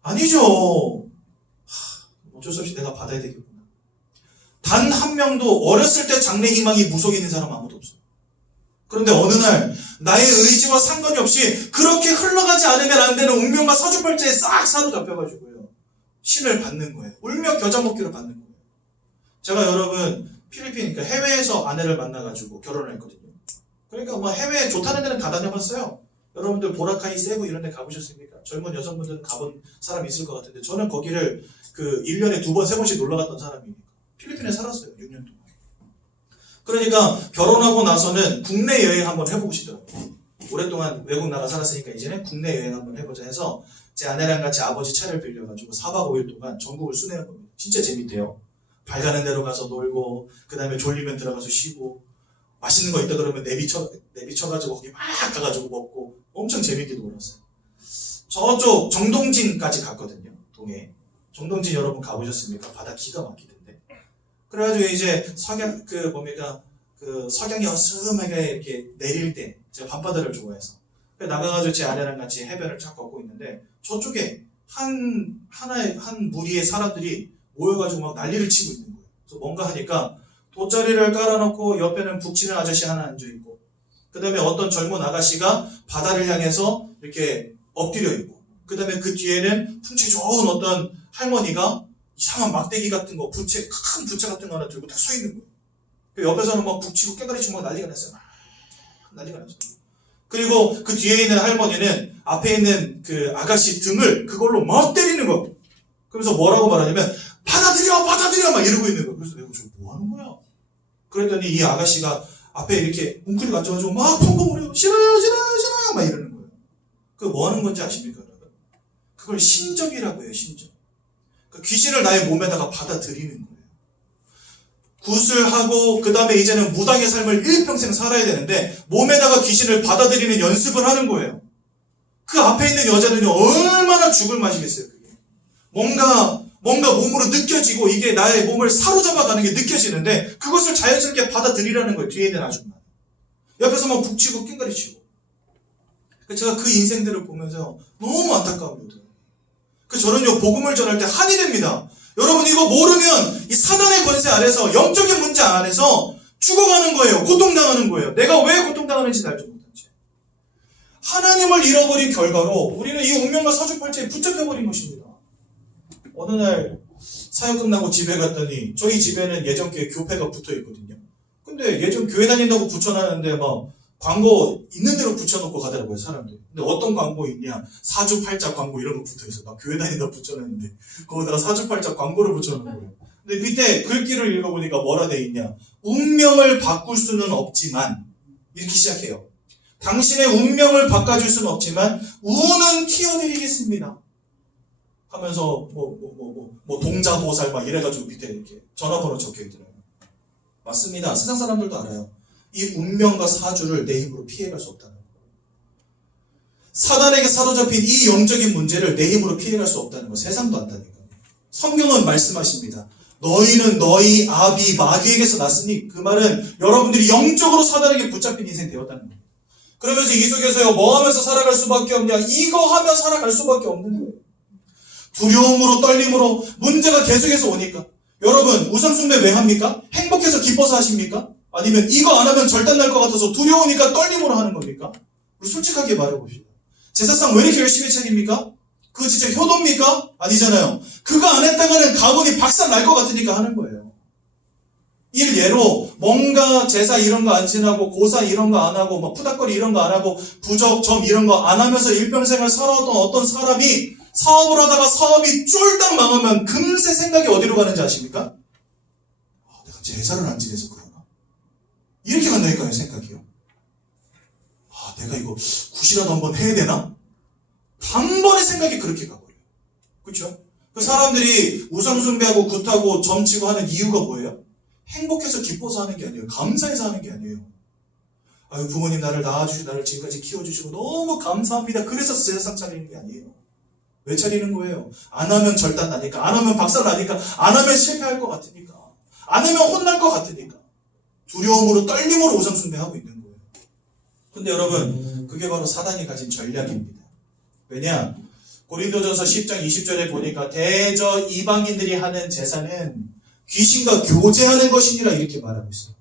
아니죠. 어쩔 수 없이 내가 받아야 되겠구나. 단 한 명도 어렸을 때 장래 희망이 무속에 있는 사람 아무도 없어요. 그런데 어느 날 나의 의지와 상관이 없이 그렇게 흘러가지 않으면 안 되는 운명과 사주팔자에 싹 사로잡혀가지고요 신을 받는 거예요. 울며 겨자 먹기를 받는 거예요. 제가 여러분 필리핀 그러니까 해외에서 아내를 만나가지고 결혼을 했거든요. 그러니까 뭐 해외 좋다는 데는 다 다녀봤어요. 여러분들 보라카이, 세부 이런 데 가보셨습니까? 젊은 여성분들은 가본 사람이 있을 것 같은데 저는 거기를 1년에 2번, 3번씩 놀러 갔던 사람이니까 필리핀에 살았어요. 6년 동안. 그러니까 결혼하고 나서는 국내 여행 한번 해보고 싶더라고요. 오랫동안 외국 나가 살았으니까 이제는 국내 여행 한번 해보자 해서 제 아내랑 같이 아버지 차를 빌려가지고 4박 5일 동안 전국을 순회한 겁니다. 진짜 재밌대요. 발 가는 데로 가서 놀고 그 다음에 졸리면 들어가서 쉬고 맛있는 거 있다 그러면 내비쳐가지고 거기 막 가가지고 먹고 엄청 재밌게 놀았어요. 저쪽 정동진까지 갔거든요. 동해. 정동진 여러분 가보셨습니까? 바다 기가 막히던데. 그래가지고 이제 석양이 어스름하게 이렇게 내릴 때 제가 밤바다를 좋아해서 나가가지고 제 아내랑 같이 해변을 쫙 걷고 있는데 저쪽에 한 무리의 사람들이 모여가지고 막 난리를 치고 있는 거예요. 그래서 뭔가 하니까 돗자리를 깔아놓고 옆에는 북치는 아저씨 하나 앉아있고 그 다음에 어떤 젊은 아가씨가 바다를 향해서 이렇게 엎드려 있고 그 다음에 그 뒤에는 풍채 좋은 어떤 할머니가 이상한 막대기 같은 거 큰 부채 같은 거 하나 들고 딱 서 있는 거예요. 그 옆에서는 막 북치고 깨가리치고 막 난리가 났어요. 난리가 났어요. 그리고 그 뒤에 있는 할머니는 앞에 있는 그 아가씨 등을 그걸로 막 때리는 거예요. 그러면서 뭐라고 말하냐면 받아들여 막 이러고 있는 거예요. 그래서 내가 저 뭐 하는 거야? 그랬더니 이 아가씨가 앞에 이렇게 웅크리고 앉아가지고 막 펑펑 울고 싫어요 막 이러는 거예요. 그거 뭐 하는 건지 아십니까 여러분? 그걸 신적이라고 해요. 신적. 그 귀신을 나의 몸에다가 받아들이는 거예요. 굿을 하고 그 다음에 이제는 무당의 삶을 일평생 살아야 되는데 몸에다가 귀신을 받아들이는 연습을 하는 거예요. 그 앞에 있는 여자는요 얼마나 죽을 맛이겠어요. 그게. 뭔가 몸으로 느껴지고 이게 나의 몸을 사로잡아가는 게 느껴지는데 그것을 자연스럽게 받아들이라는 거예요. 뒤에 있는 아줌마. 옆에서 막 북치고 낑가리치고. 제가 그 인생들을 보면서 너무 안타까움이 들어요. 저는요 복음을 전할 때 한이 됩니다. 여러분 이거 모르면 이 사단의 권세 아래서 영적인 문제 안에서 죽어가는 거예요. 고통당하는 거예요. 내가 왜 고통당하는지 알지 못한 채. 하나님을 잃어버린 결과로 우리는 이 운명과 사주팔자에 붙잡혀버린 것입니다. 어느 날 사역 끝나고 집에 갔더니 저희 집에는 예전 교회 교패가 붙어있거든요. 근데 예전 교회 다닌다고 붙여놨는데 막 광고 있는 대로 붙여놓고 가더라고요, 사람들이. 근데 어떤 광고 있냐? 사주팔자 광고 이런 거 붙어있어. 나 교회 다닌다 붙여놨는데 거기다가 사주팔자 광고를 붙여놓은 거예요. 근데 밑에 글귀를 읽어보니까 뭐라 돼 있냐? 운명을 바꿀 수는 없지만 이렇게 시작해요. 당신의 운명을 바꿔줄 수는 없지만 운은 튀어드리겠습니다. 하면서 동자보살 막 이래가지고 밑에 이렇게 전화번호 적혀있더라고요. 맞습니다. 세상 사람들도 알아요. 이 운명과 사주를 내 힘으로 피해갈 수 없다는 거예요. 사단에게 사로잡힌 이 영적인 문제를 내 힘으로 피해갈 수 없다는 거 세상도 안다니까요. 성경은 말씀하십니다. 너희는 너희 아비 마귀에게서 났으니 그 말은 여러분들이 영적으로 사단에게 붙잡힌 인생 되었다는 거예요. 그러면서 이 속에서요 뭐 하면서 살아갈 수밖에 없냐? 이거 하며 살아갈 수밖에 없는 거예요. 두려움으로 떨림으로 문제가 계속해서 오니까 여러분 우상숭배 왜 합니까? 행복해서 기뻐서 하십니까? 아니면 이거 안 하면 절단 날 것 같아서 두려우니까 떨림으로 하는 겁니까? 우리 솔직하게 말해봅시다. 제사상 왜 이렇게 열심히 차립니까? 그거 진짜 효도입니까? 아니잖아요. 그거 안 했다가는 가문이 박살 날 것 같으니까 하는 거예요. 일예로 뭔가 제사 이런 거 안 지나고 고사 이런 거 안 하고 막 푸닥거리 이런 거 안 하고 부적 점 이런 거 안 하면서 일평생을 살아왔던 어떤 사람이 사업을 하다가 사업이 쫄딱 망하면 금세 생각이 어디로 가는지 아십니까? 내가 제사를 안 지내서 그러나? 이렇게 간다니까요, 생각이요. 내가 이거 굿이라도 한번 해야 되나? 단번에 생각이 그렇게 가버려요. 그렇죠? 그 사람들이 우상숭배하고 굿하고 점치고 하는 이유가 뭐예요? 행복해서 기뻐서 하는 게 아니에요. 감사해서 하는 게 아니에요. 아유, 부모님 나를 낳아주시고 나를 지금까지 키워주시고 너무 감사합니다. 그래서 세상 차리는 게 아니에요. 왜 차리는 거예요? 안 하면 절단 나니까, 안 하면 박살 나니까, 안 하면 실패할 것 같으니까, 안 하면 혼날 것 같으니까, 두려움으로 떨림으로 우상숭배하고 있는 거예요. 근데 여러분, 그게 바로 사단이 가진 전략입니다. 왜냐? 고린도전서 10장 20절에 보니까 대저 이방인들이 하는 제사는 귀신과 교제하는 것이니라 이렇게 말하고 있어요.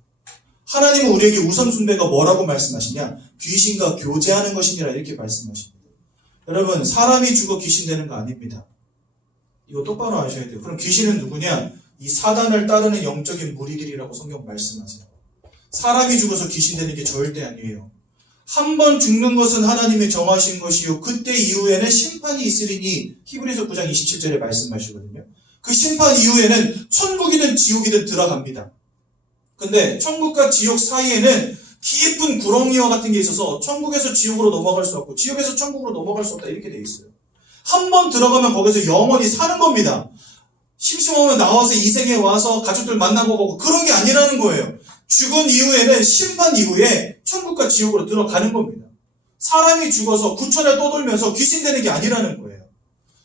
하나님은 우리에게 우상숭배가 뭐라고 말씀하시냐? 귀신과 교제하는 것이니라 이렇게 말씀하십니다. 여러분, 사람이 죽어 귀신 되는 거 아닙니다. 이거 똑바로 아셔야 돼요. 그럼 귀신은 누구냐? 이 사단을 따르는 영적인 무리들이라고 성경 말씀하세요. 사람이 죽어서 귀신 되는 게 절대 아니에요. 한 번 죽는 것은 하나님이 정하신 것이요 그때 이후에는 심판이 있으리니 히브리서 9장 27절에 말씀하시거든요. 그 심판 이후에는 천국이든 지옥이든 들어갑니다. 근데 천국과 지옥 사이에는 깊은 구렁이와 같은 게 있어서 천국에서 지옥으로 넘어갈 수 없고 지옥에서 천국으로 넘어갈 수 없다 이렇게 돼 있어요. 한 번 들어가면 거기서 영원히 사는 겁니다. 심심하면 나와서 이 생에 와서 가족들 만나고 가고 그런 게 아니라는 거예요. 죽은 이후에는 심판 이후에 천국과 지옥으로 들어가는 겁니다. 사람이 죽어서 구천에 떠돌면서 귀신 되는 게 아니라는 거예요.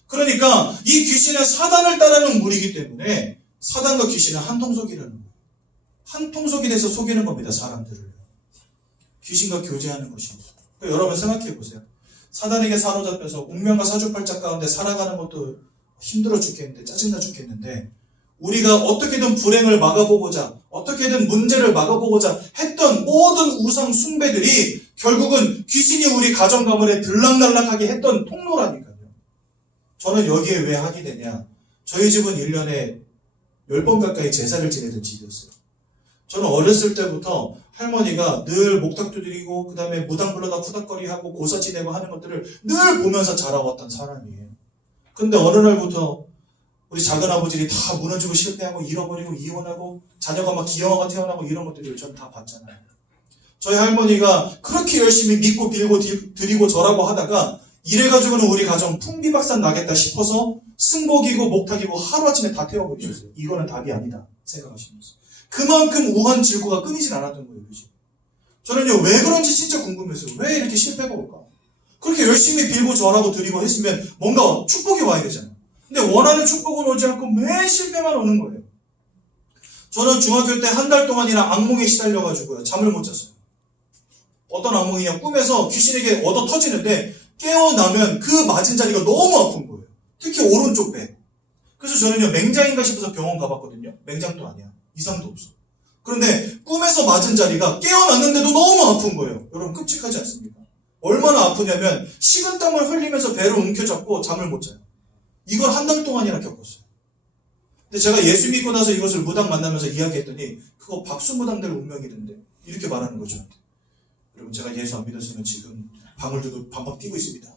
그러니까 이 귀신은 사단을 따르는 무리이기 때문에 사단과 귀신은 한통속이라는 거예요. 한통속이 돼서 속이는 겁니다. 사람들을. 귀신과 교제하는 것입니다. 여러분 생각해 보세요. 사단에게 사로잡혀서 운명과 사주팔자 가운데 살아가는 것도 힘들어 죽겠는데 짜증나 죽겠는데 우리가 어떻게든 불행을 막아보고자 어떻게든 문제를 막아보고자 했던 모든 우상 숭배들이 결국은 귀신이 우리 가정 가문에 들락날락하게 했던 통로라니까요. 저는 여기에 왜 하게 되냐. 저희 집은 1년에 10번 가까이 제사를 지내던 집이었어요. 저는 어렸을 때부터 할머니가 늘 목탁 두드리고 그 다음에 무당 불러다 푸닥거리하고 고사 지내고 하는 것들을 늘 보면서 자라왔던 사람이에요. 근데 어느 날부터 우리 작은아버지들이 다 무너지고 실패하고 잃어버리고 이혼하고 자녀가 막 기형아가 태어나고 이런 것들을 전 다 봤잖아요. 저희 할머니가 그렇게 열심히 믿고 빌고 드리고 절하고 하다가 이래가지고는 우리 가정 풍비박산 나겠다 싶어서 승복이고 목탁이고 하루아침에 다 태워버리셨어요. 이거는 답이 아니다 생각하시면서. 그만큼 우한 질고가 끊이질 않았던 거예요. 그죠? 저는요, 왜 그런지 진짜 궁금했어요. 왜 이렇게 실패가 올까? 그렇게 열심히 빌고 절하고 드리고 했으면 뭔가 축복이 와야 되잖아요. 근데 원하는 축복은 오지 않고 매 실패만 오는 거예요. 저는 중학교 때 한 달 동안이나 악몽에 시달려가지고요, 잠을 못 잤어요. 어떤 악몽이냐, 꿈에서 귀신에게 얻어 터지는데 깨어나면 그 맞은 자리가 너무 아픈 거예요. 특히 오른쪽 배. 그래서 저는요, 맹장인가 싶어서 병원 가봤거든요. 맹장도 아니야. 이상도 없어. 그런데 꿈에서 맞은 자리가 깨어났는데도 너무 아픈 거예요. 여러분, 끔찍하지 않습니까? 얼마나 아프냐면 식은땀을 흘리면서 배를 움켜잡고 잠을 못 자요. 이걸 한 달 동안이나 겪었어요. 근데 제가 예수 믿고 나서 이것을 무당 만나면서 이야기했더니 그거 박수무당들 운명이던데 이렇게 말하는 거죠. 여러분, 제가 예수 안 믿었으면 지금 방을 두고 방방 뛰고 있습니다.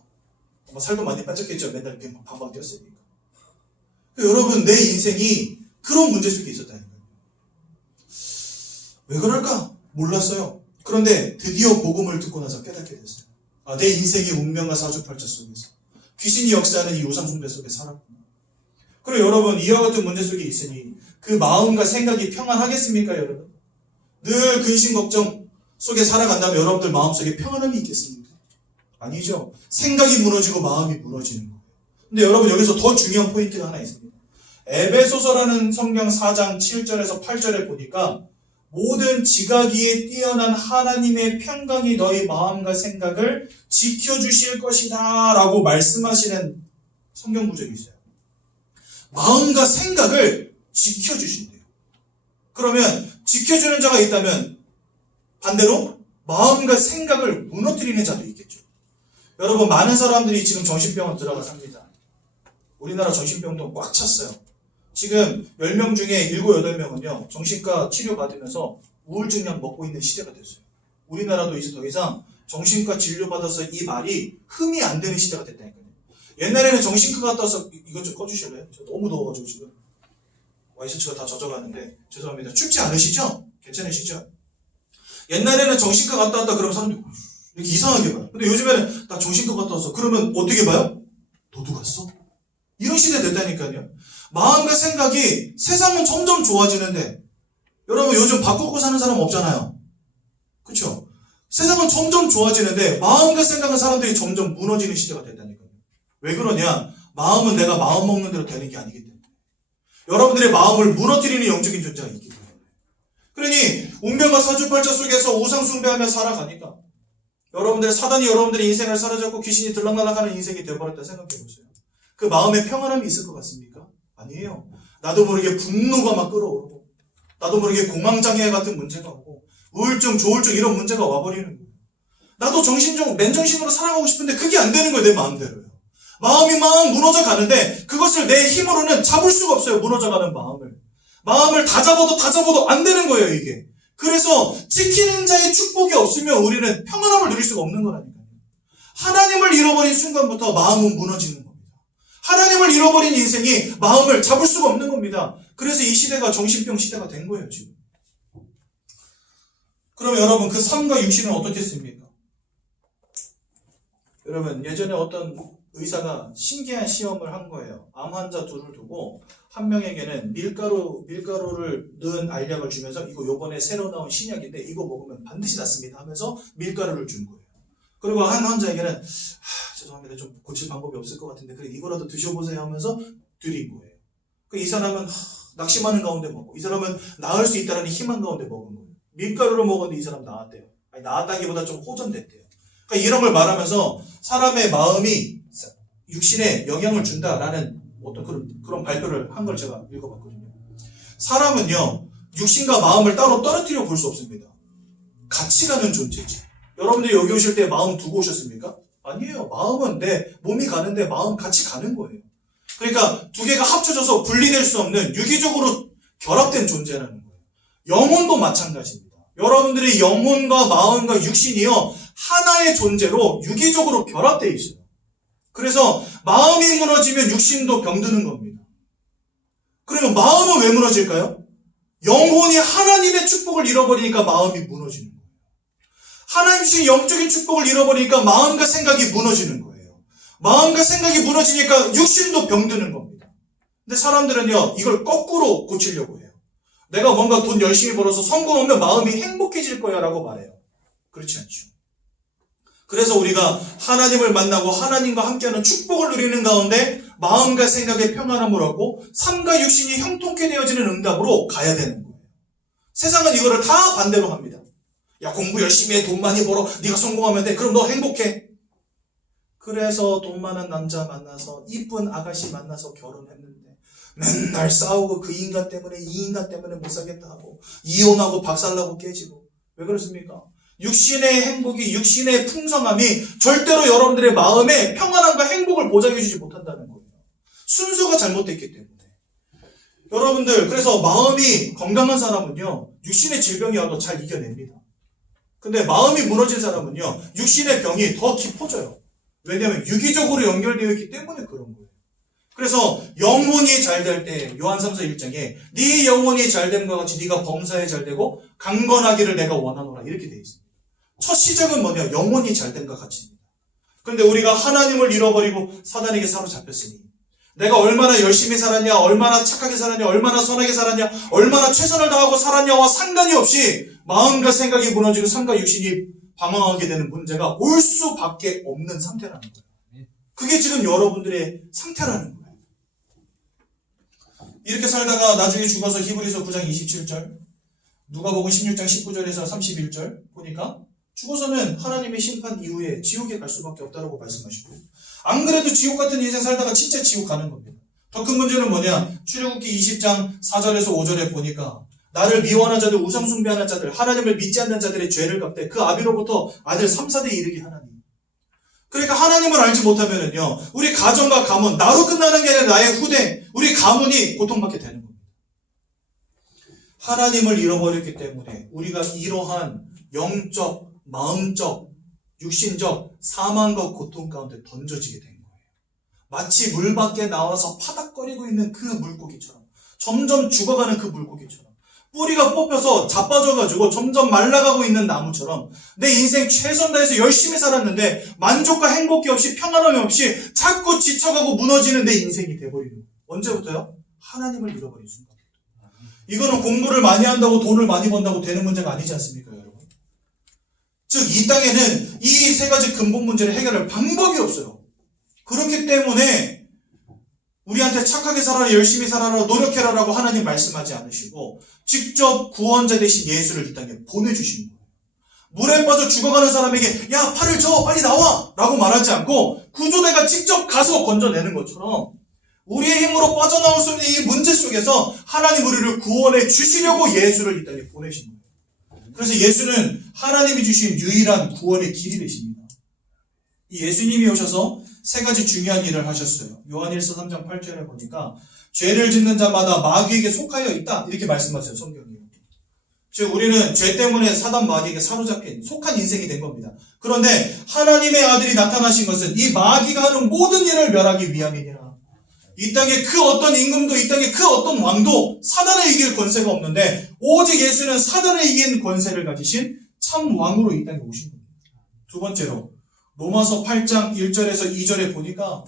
아마 살도 많이 빠졌겠죠. 맨날 이렇게 방방 뛰었으니까. 여러분, 내 인생이 그런 문제 속에 있었다니까요. 왜 그럴까? 몰랐어요. 그런데 드디어 복음을 듣고 나서 깨닫게 됐어요. 아, 내 인생의 운명과 사주팔자 속에서 귀신이 역사하는 이 우상숭배 속에 살았구나. 그리고 여러분, 이와 같은 문제 속에 있으니 그 마음과 생각이 평안하겠습니까, 여러분? 늘 근심 걱정 속에 살아간다면 여러분들 마음속에 평안함이 있겠습니까? 아니죠. 생각이 무너지고 마음이 무너지는 거예요. 근데 여러분, 여기서 더 중요한 포인트가 하나 있습니다. 에베소서라는 성경 4장 7절에서 8절에 보니까 모든 지각이에 뛰어난 하나님의 평강이 너희 마음과 생각을 지켜주실 것이다 라고 말씀하시는 성경 구절이 있어요. 마음과 생각을 지켜주신대요. 그러면 지켜주는 자가 있다면 반대로 마음과 생각을 무너뜨리는 자도 있겠죠. 여러분, 많은 사람들이 지금 정신병원 들어가 삽니다. 우리나라 정신병동 꽉 찼어요. 지금 10명 중에 7, 8명은요, 정신과 치료받으면서 우울증약 먹고 있는 시대가 됐어요. 우리나라도 이제 더 이상 정신과 진료받아서 이 말이 흠이 안 되는 시대가 됐다니까요. 옛날에는 정신과 갔다 와서, 이것 좀 꺼주실래요? 저 너무 더워가지고 지금. 와이셔츠가 다 젖어가는데, 죄송합니다. 춥지 않으시죠? 괜찮으시죠? 옛날에는 정신과 갔다 왔다 그러면 사람들이 이렇게 이상하게 봐요. 근데 요즘에는 나 정신과 갔다 왔어. 그러면 어떻게 봐요? 너도 갔어? 이런 시대 됐다니까요. 마음과 생각이 세상은 점점 좋아지는데 여러분, 요즘 바꾸고 사는 사람 없잖아요. 그렇죠? 세상은 점점 좋아지는데 마음과 생각은 사람들이 점점 무너지는 시대가 됐다니까요. 왜 그러냐? 마음은 내가 마음 먹는 대로 되는 게 아니기 때문에. 여러분들의 마음을 무너뜨리는 영적인 존재가 있기 때문에. 그러니 운명과 사주팔자 속에서 우상숭배하며 살아가니까 여러분들의 사단이 여러분들의 인생을 사로잡고 귀신이 들락날락하는 인생이 되어버렸다 생각해보세요. 그 마음에 평안함이 있을 것 같습니까? 아니에요. 나도 모르게 분노가 막 끌어오르고 나도 모르게 공황장애 같은 문제가 오고 우울증, 조울증 이런 문제가 와버리는 거예요. 나도 맨정신으로 살아가고 싶은데 그게 안 되는 거예요. 내 마음대로요. 마음이 막 무너져 가는데 그것을 내 힘으로는 잡을 수가 없어요. 무너져가는 마음을 다 잡아도 안 되는 거예요, 이게. 그래서 지키는 자의 축복이 없으면 우리는 평안함을 누릴 수가 없는 거라니까요. 하나님을 잃어버린 순간부터 마음은 무너지는 겁니다. 하나님을 잃어버린 인생이 마음을 잡을 수가 없는 겁니다. 그래서 이 시대가 정신병 시대가 된 거예요, 지금. 그럼 여러분, 그 삶과 육신은 어떻겠습니까? 여러분, 예전에 어떤 의사가 신기한 시험을 한 거예요. 암 환자 둘을 두고 한 명에게는 밀가루를 넣은 알약을 주면서 이거 요번에 새로 나온 신약인데 이거 먹으면 반드시 낫습니다 하면서 밀가루를 준 거예요. 그리고 한 환자에게는 죄송합니다. 좀 고칠 방법이 없을 것 같은데 그래 이거라도 드셔보세요 하면서 드린 거예요. 이 사람은 낙심하는 가운데 먹고 이 사람은 나을 수 있다는 희망 가운데 먹은 거예요. 밀가루를 먹었는데 이 사람 나았대요. 아니, 나았다기보다 좀 호전됐대요. 그러니까 이런 걸 말하면서 사람의 마음이 육신에 영향을 준다라는 어떤 그런 발표를 한 걸 제가 읽어봤거든요. 사람은요, 육신과 마음을 따로 떨어뜨려 볼 수 없습니다. 같이 가는 존재지. 여러분들이 여기 오실 때 마음 두고 오셨습니까? 아니에요. 마음은 내 몸이 가는데 마음 같이 가는 거예요. 그러니까 두 개가 합쳐져서 분리될 수 없는 유기적으로 결합된 존재라는 거예요. 영혼도 마찬가지입니다. 여러분들의 영혼과 마음과 육신이요, 하나의 존재로 유기적으로 결합되어 있어요. 그래서 마음이 무너지면 육신도 병드는 겁니다. 그러면 마음은 왜 무너질까요? 영혼이 하나님의 축복을 잃어버리니까 마음이 무너지는 거예요. 하나님의 영적인 축복을 잃어버리니까 마음과 생각이 무너지는 거예요. 마음과 생각이 무너지니까 육신도 병드는 겁니다. 근데 사람들은요, 이걸 거꾸로 고치려고 해요. 내가 뭔가 돈 열심히 벌어서 성공하면 마음이 행복해질 거야 라고 말해요. 그렇지 않죠. 그래서 우리가 하나님을 만나고 하나님과 함께하는 축복을 누리는 가운데 마음과 생각의 평안함을 얻고 삶과 육신이 형통케 되어지는 응답으로 가야 되는 거예요. 세상은 이거를 다 반대로 합니다. 야, 공부 열심히 해, 돈 많이 벌어, 네가 성공하면 돼, 그럼 너 행복해. 그래서 돈 많은 남자 만나서 이쁜 아가씨 만나서 결혼했는데 맨날 싸우고 그 인간 때문에 이 인간 때문에 못 살겠다 하고 이혼하고 박살나고 깨지고. 왜 그렇습니까? 육신의 행복이, 육신의 풍성함이 절대로 여러분들의 마음에 평안함과 행복을 보장해 주지 못한다는 거예요. 순서가 잘못됐기 때문에. 여러분들, 그래서 마음이 건강한 사람은요, 육신의 질병이 와도 잘 이겨냅니다. 근데 마음이 무너진 사람은요, 육신의 병이 더 깊어져요. 왜냐하면 유기적으로 연결되어 있기 때문에 그런 거예요. 그래서 영혼이 잘 될 때 요한 3서 1장에 네 영혼이 잘 됨과 같이 네가 범사에 잘 되고 강건하기를 내가 원하노라 이렇게 되어 있습니다. 첫 시작은 뭐냐? 영혼이 잘 됨과 같이입니다. 그런데 우리가 하나님을 잃어버리고 사단에게 사로잡혔으니 내가 얼마나 열심히 살았냐, 얼마나 착하게 살았냐, 얼마나 선하게 살았냐, 얼마나 최선을 다하고 살았냐와 상관이 없이 마음과 생각이 무너지고 삶과 육신이 방황하게 되는 문제가 올 수밖에 없는 상태라는 거예요. 그게 지금 여러분들의 상태라는 거예요. 이렇게 살다가 나중에 죽어서 히브리서 9장 27절, 누가복음 16장 19절에서 31절 보니까 죽어서는 하나님의 심판 이후에 지옥에 갈 수밖에 없다고 말씀하시고, 안 그래도 지옥 같은 인생 살다가 진짜 지옥 가는 겁니다. 더 큰 문제는 뭐냐? 출애굽기 20장 4절에서 5절에 보니까 나를 미워하는 자들, 우상 숭배하는 자들, 하나님을 믿지 않는 자들의 죄를 갚되 그 아비로부터 아들 3, 4대 이르게 하나님. 그러니까 하나님을 알지 못하면은요, 우리 가정과 가문, 나로 끝나는 게 아니라 나의 후대, 우리 가문이 고통받게 되는 겁니다. 하나님을 잃어버렸기 때문에 우리가 이러한 영적, 마음적, 육신적 사망과 고통 가운데 던져지게 된 거예요. 마치 물 밖에 나와서 파닥거리고 있는 그 물고기처럼, 점점 죽어가는 그 물고기처럼, 뿌리가 뽑혀서 자빠져가지고 점점 말라가고 있는 나무처럼 내 인생 최선 다해서 열심히 살았는데 만족과 행복이 없이 평안함이 없이 자꾸 지쳐가고 무너지는 내 인생이 돼버리는 거예요. 언제부터요? 하나님을 잃어버린 순간. 이거는 공부를 많이 한다고 돈을 많이 번다고 되는 문제가 아니지 않습니까, 여러분? 즉, 이 땅에는 이 세 가지 근본 문제를 해결할 방법이 없어요. 그렇기 때문에 우리한테 착하게 살아라, 열심히 살아라, 노력해라라고 하나님 말씀하지 않으시고 직접 구원자 되신 예수를 이 땅에 보내주신 거예요. 물에 빠져 죽어가는 사람에게 야, 팔을 저 빨리 나와! 라고 말하지 않고 구조대가 직접 가서 건져내는 것처럼 우리의 힘으로 빠져나올 수 없는 이 문제 속에서 하나님 우리를 구원해 주시려고 예수를 이 땅에 보내신 거예요. 그래서 예수는 하나님이 주신 유일한 구원의 길이 되십니다. 이 예수님이 오셔서 세 가지 중요한 일을 하셨어요. 요한일서 3장 8절에 보니까 죄를 짓는 자마다 마귀에게 속하여 있다 이렇게 말씀하세요, 성경이. 즉 우리는 죄 때문에 사단 마귀에게 사로잡힌 속한 인생이 된 겁니다. 그런데 하나님의 아들이 나타나신 것은 이 마귀가 하는 모든 일을 멸하기 위함이니라. 이 땅에 그 어떤 임금도, 이 땅에 그 어떤 왕도 사단을 이길 권세가 없는데 오직 예수는 사단을 이긴 권세를 가지신 참 왕으로 이 땅에 오신 겁니다. 두 번째로 로마서 8장 1절에서 2절에 보니까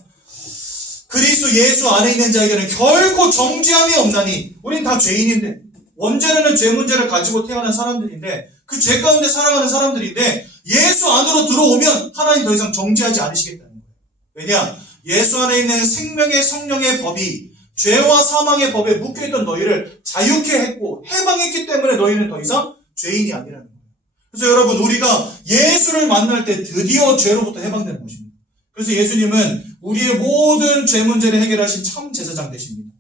그리스도 예수 안에 있는 자에게는 결코 정죄함이 없나니, 우린 다 죄인인데 원죄라는 죄 문제를 가지고 태어난 사람들인데 그 죄 가운데 살아가는 사람들인데 예수 안으로 들어오면 하나님 더 이상 정죄하지 않으시겠다는 거예요. 왜냐? 예수 안에 있는 생명의 성령의 법이 죄와 사망의 법에 묶여있던 너희를 자유케 했고 해방했기 때문에 너희는 더 이상 죄인이 아니라는 거예요. 그래서 여러분, 우리가 예수를 만날 때 드디어 죄로부터 해방되는 것입니다. 그래서 예수님은 우리의 모든 죄 문제를 해결하신 참 제사장 되십니다.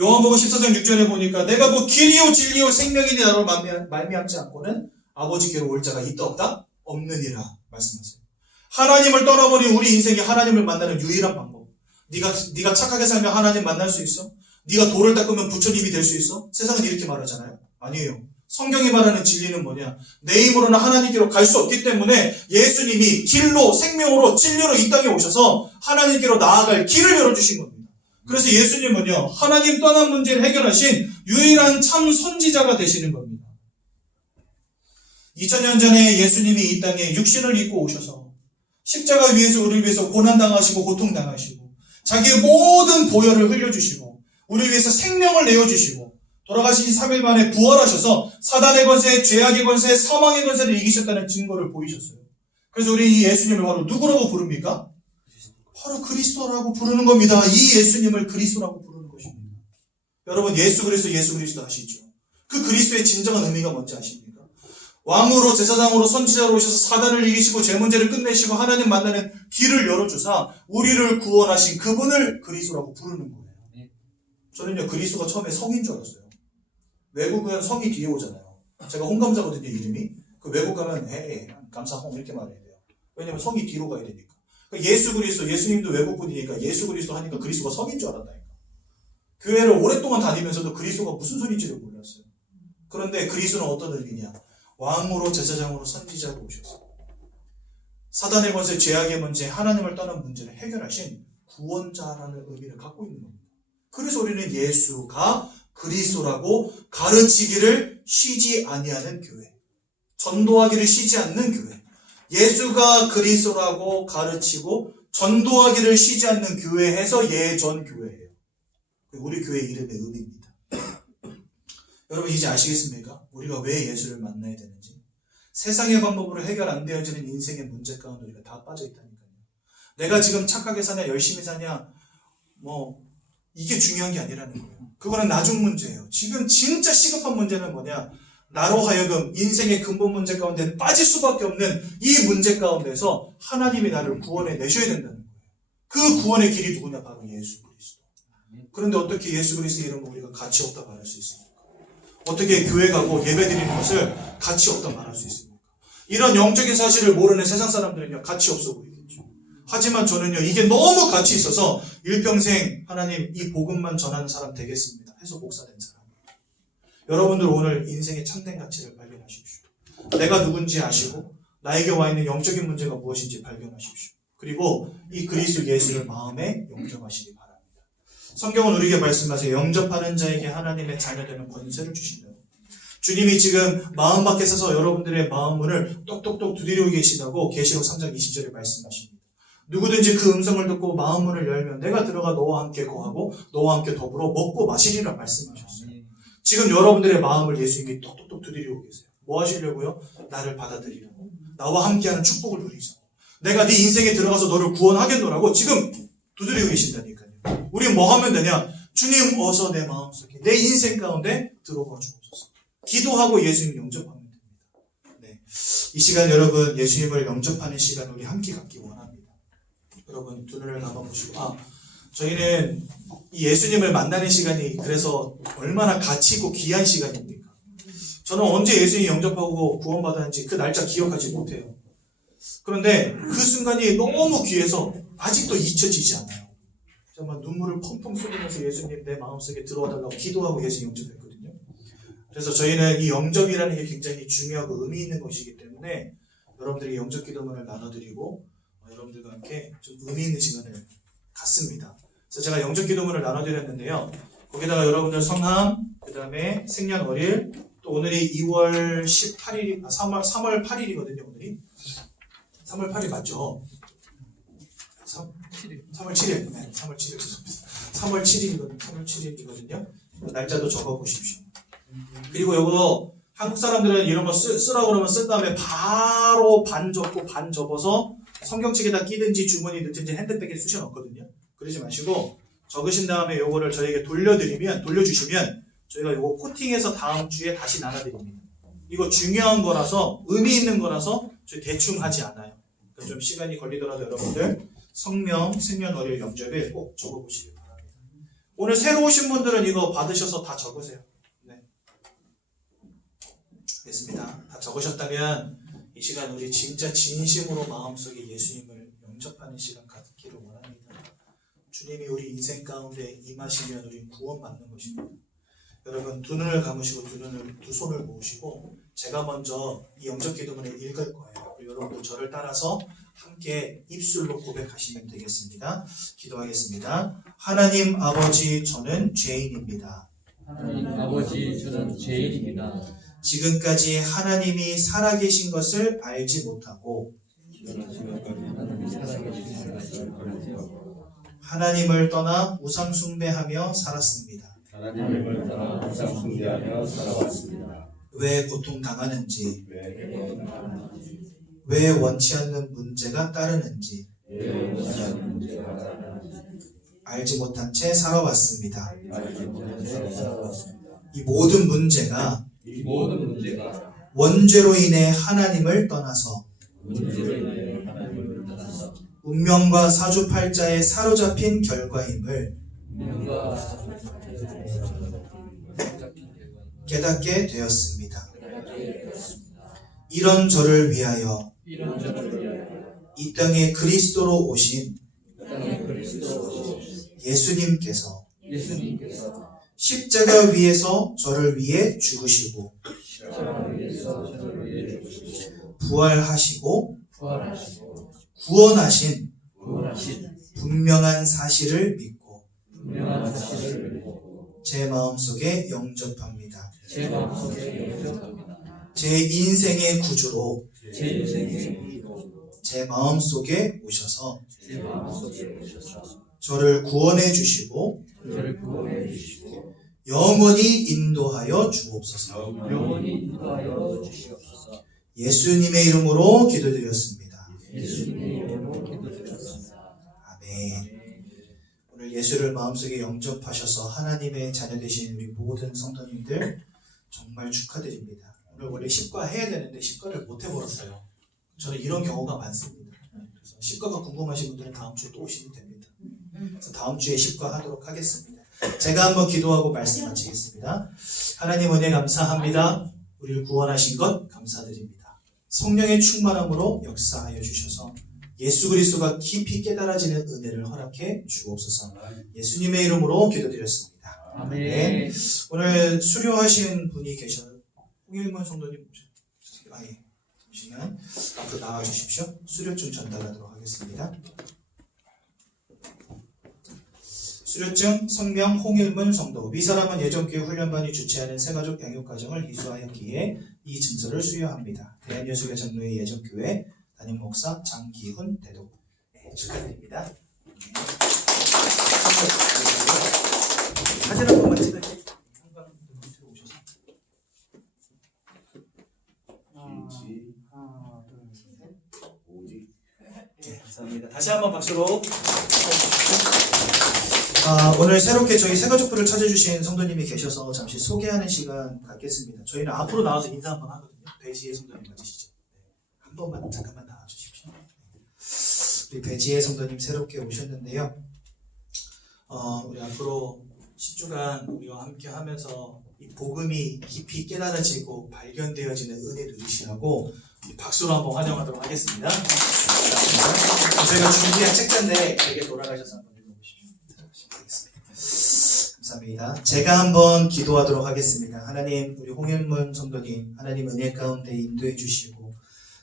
요한복음 14장 6절에 보니까 내가 뭐 길이요 진리요 생명이니 나로 말미암지 않고는 아버지께로 올 자가 있다 없다? 없느니라 말씀하세요. 하나님을 떠나버린 우리 인생이 하나님을 만나는 유일한 방법. 네가 착하게 살면 하나님 만날 수 있어? 네가 돌을 닦으면 부처님이 될 수 있어? 세상은 이렇게 말하잖아요. 아니에요. 성경이 말하는 진리는 뭐냐? 내 힘으로는 하나님께로 갈 수 없기 때문에 예수님이 길로, 생명으로, 진리로 이 땅에 오셔서 하나님께로 나아갈 길을 열어주신 겁니다. 그래서 예수님은요, 하나님 떠난 문제를 해결하신 유일한 참 선지자가 되시는 겁니다. 2000년 전에 예수님이 이 땅에 육신을 입고 오셔서 십자가 위에서 우리를 위해서 고난당하시고 고통당하시고 자기의 모든 보혈을 흘려주시고 우리를 위해서 생명을 내어주시고 돌아가신 3일 만에 부활하셔서 사단의 권세, 죄악의 권세, 사망의 권세를 이기셨다는 증거를 보이셨어요. 그래서 우리 이 예수님을 바로 누구라고 부릅니까? 바로 그리스도라고 부르는 겁니다. 이 예수님을 그리스도라고 부르는 것입니다. 여러분 예수 그리스도 아시죠? 그 그리스도의 진정한 의미가 뭔지 아십니까? 왕으로 제사장으로 선지자로 오셔서 사단을 이기시고 죄 문제를 끝내시고 하나님 만나는 길을 열어주사 우리를 구원하신 그분을 그리스도라고 부르는 거예요. 저는요 그리스도가 처음에 성인 줄 알았어요. 외국은 성이 뒤에 오잖아요. 제가 홍감자거든요 이름이. 그 외국 가면 헤이 감사홍 이렇게 말해야 돼요. 왜냐면 성이 뒤로 가야 되니까. 예수 그리스도, 예수님도 외국분이니까 예수 그리스도 하니까 그리스도가 성인 줄 알았다니까. 교회를 오랫동안 다니면서도 그리스도가 무슨 소리인지를 몰랐어요. 그런데 그리스도는 어떤 의미냐? 왕으로 제사장으로 선지자로 오셔서 사단의 권세, 죄악의 문제, 하나님을 떠난 문제를 해결하신 구원자라는 의미를 갖고 있는 겁니다. 그래서 우리는 예수가 그리스도라고 가르치기를 쉬지 아니하는 교회, 전도하기를 쉬지 않는 교회, 예수가 그리스도라고 가르치고 전도하기를 쉬지 않는 교회에서 예전 교회예요. 우리 교회 이름의 의미입니다. 여러분 이제 아시겠습니까? 우리가 왜 예수를 만나야 되는지. 세상의 방법으로 해결 안 되어지는 인생의 문제 가운데 우리가 다 빠져 있다니까요. 내가 지금 착하게 사냐 열심히 사냐 이게 중요한 게 아니라는 거예요. 그거는 나중 문제예요. 지금 진짜 시급한 문제는 뭐냐? 나로 하여금 인생의 근본 문제 가운데 빠질 수밖에 없는 이 문제 가운데서 하나님이 나를 구원해 내셔야 된다는 거예요. 그 구원의 길이 누구냐? 바로 예수 그리스도. 그런데 어떻게 예수 그리스도 이름을 우리가 가치 없다 말할 수 있습니까? 어떻게 교회 가고 예배 드리는 것을 가치 없다 말할 수 있습니까? 이런 영적인 사실을 모르는 세상 사람들은요 가치 없어 보이겠죠. 하지만 저는요 이게 너무 가치 있어서 일평생 하나님 이 복음만 전하는 사람 되겠습니다 해서 목사된 사람. 여러분들 오늘 인생의 참된 가치를 발견하십시오. 내가 누군지 아시고 나에게 와 있는 영적인 문제가 무엇인지 발견하십시오. 그리고 이 그리스도 예수를 마음에 영접하시기 바랍니다. 성경은 우리에게 말씀하세요. 영접하는 자에게 하나님의 자녀되는 권세를 주신다고. 주님이 지금 마음 밖에 서서 여러분들의 마음 문을 똑똑똑 두드리고 계시다고 계시록 3장 20절에 말씀하십니다. 누구든지 그 음성을 듣고 마음 문을 열면 내가 들어가 너와 함께 거하고 너와 함께 더불어 먹고 마시리라 말씀하셨어요. 지금 여러분들의 마음을 예수님이 똑똑똑 두드리고 계세요. 뭐 하시려고요? 나를 받아들이려고. 나와 함께하는 축복을 누리자고. 내가 네 인생에 들어가서 너를 구원하겠노라고 지금 두드리고 계신다니까요. 우리 뭐 하면 되냐? 주님 어서 내 마음속에 내 인생 가운데 들어와 주옵소서. 기도하고 예수님 영접하면 됩니다. 네. 이 시간 여러분 예수님을 영접하는 시간 우리 함께 갖기 원합니다. 여러분 두 눈을 감아보시고 저희는 이 예수님을 만나는 시간이 그래서 얼마나 가치 있고 귀한 시간입니까? 저는 언제 예수님 영접하고 구원받았는지 그 날짜 기억하지 못해요. 그런데 그 순간이 너무 귀해서 아직도 잊혀지지 않아요. 정말 눈물을 펑펑 쏟으면서 예수님 내 마음속에 들어와달라고 기도하고 예수 영접했거든요. 그래서 저희는 이 영접이라는 게 굉장히 중요하고 의미 있는 것이기 때문에 여러분들이 영접 기도문을 나눠드리고 여러분들과 함께 좀 의미 있는 시간을 갖습니다. 그래서 제가 영접 기도문을 나눠드렸는데요. 거기다가 여러분들 성함, 그 다음에 생년월일, 또 오늘이 2월 18일, 3월 8일이거든요, 오늘이. 3월 8일 맞죠? 3월 7일. 네, 3월 7일 죄송합니다. 3월 7일이거든요. 3월 7일이거든요. 날짜도 적어보십시오. 그리고 요거 한국 사람들은 이런 거 쓰라고 그러면 쓴 다음에 바로 반 접고 반 접어서 성경책에다 끼든지 주머니 넣든지 핸드백에 쑤셔 넣거든요. 그러지 마시고 적으신 다음에 요거를 저에게 돌려주시면 저희가 요거 코팅해서 다음 주에 다시 나눠드립니다. 이거 중요한 거라서 의미 있는 거라서 저희 대충 하지 않아요. 그래서 좀 시간이 걸리더라도 여러분들 성명, 생년월일, 영접일 꼭 적어보시기 바랍니다. 오늘 새로 오신 분들은 이거 받으셔서 다 적으세요. 네. 알겠습니다. 다 적으셨다면 이 시간 우리 진짜 진심으로 마음속에 예수님을 영접하는 시간 갖기를 원합니다. 주님이 우리 인생 가운데 임하시면 우리 구원받는 것입니다. 여러분 두 눈을 감으시고 두 손을 모으시고 제가 먼저 이 영접 기도문을 읽을 거예요. 여러분도 저를 따라서 함께 입술로 고백하시면 되겠습니다. 기도하겠습니다. 하나님 아버지 저는 죄인입니다. 하나님 아버지 저는 죄인입니다. 지금까지 하나님이 살아계신 것을 알지 못하고 하나님을 떠나 우상 숭배하며 살았습니다. 하나님을 따라 항상 숭배하며 살아왔습니다. 왜 고통당하는지, 왜 원치 않는 문제가 따르는지 알지 못한 채 살아왔습니다. 이 모든 문제가 원죄로 인해 하나님을 떠나서 운명과 사주팔자에 사로잡힌 결과임을 깨닫게 되었습니다. 이런 저를 위하여 이 땅에 그리스도로 오신 예수님께서 십자가 위에서 저를 위해 죽으시고 부활하시고 구원하신 분명한 사실을 믿고 제 마음속에 영접합니다. 제 인생의 구주로 제 마음속에 오셔서 저를 구원해 주시고 영원히 인도하여 주옵소서. 예수님의 이름으로 기도드렸습니다. 아멘. 오늘 예수를 마음속에 영접하셔서 하나님의 자녀 되신 우리 모든 성도님들 정말 축하드립니다. 오늘 원래 십과 해야 되는데 십과를 못 해버렸어요. 저는 이런 경우가 많습니다. 그래서 십과가 궁금하신 분들은 다음 주에 또 오시면 됩니다. 그래서 다음 주에 십과 하도록 하겠습니다. 제가 한번 기도하고 말씀 마치겠습니다. 하나님 은혜 감사합니다. 우리를 구원하신 것 감사드립니다. 성령의 충만함으로 역사하여 주셔서 예수 그리스도가 깊이 깨달아지는 은혜를 허락해 주옵소서. 예수님의 이름으로 기도드렸습니다. 아멘. 오늘 수료하신 분이 계셔요. 홍일문 성도님 잠시만 앞으로 나와 주십시오. 수료증 전달하도록 하겠습니다. 수료증 성명 홍일문 성도. 이 사람은 예전교회 훈련반이 주최하는 새가족 양육과정을 이수하였기에 이 증서를 수여합니다. 대한예수교 장로회 예전교회 담임 목사 장기훈 대독. 네, 축하드립니다. 사진 한 번만 찍을게요. 네, 감사합니다. 다시 한번 박수로. 오늘 새롭게 저희 새가족부를 찾아주신 성도님이 계셔서 잠시 소개하는 시간 갖겠습니다. 저희는 앞으로 나와서 인사 한번 하거든요. 배지혜 성도님 맞으시죠? 네, 한 번만 잠깐만 나와주십시오. 우리 배지혜 성도님 새롭게 오셨는데요. 우리 앞으로 10주간 우리와 함께 하면서 이 복음이 깊이 깨달아지고 발견되어지는 은혜 누리시라고 박수로 한번 환영하도록 하겠습니다. 저희가 준비한 책자인데 되게 돌아가셔서 한번 읽어보시면 되겠습니다. 감사합니다. 제가 한번 기도하도록 하겠습니다. 하나님, 우리 홍일문 성도님, 하나님 은혜 가운데 인도해 주시고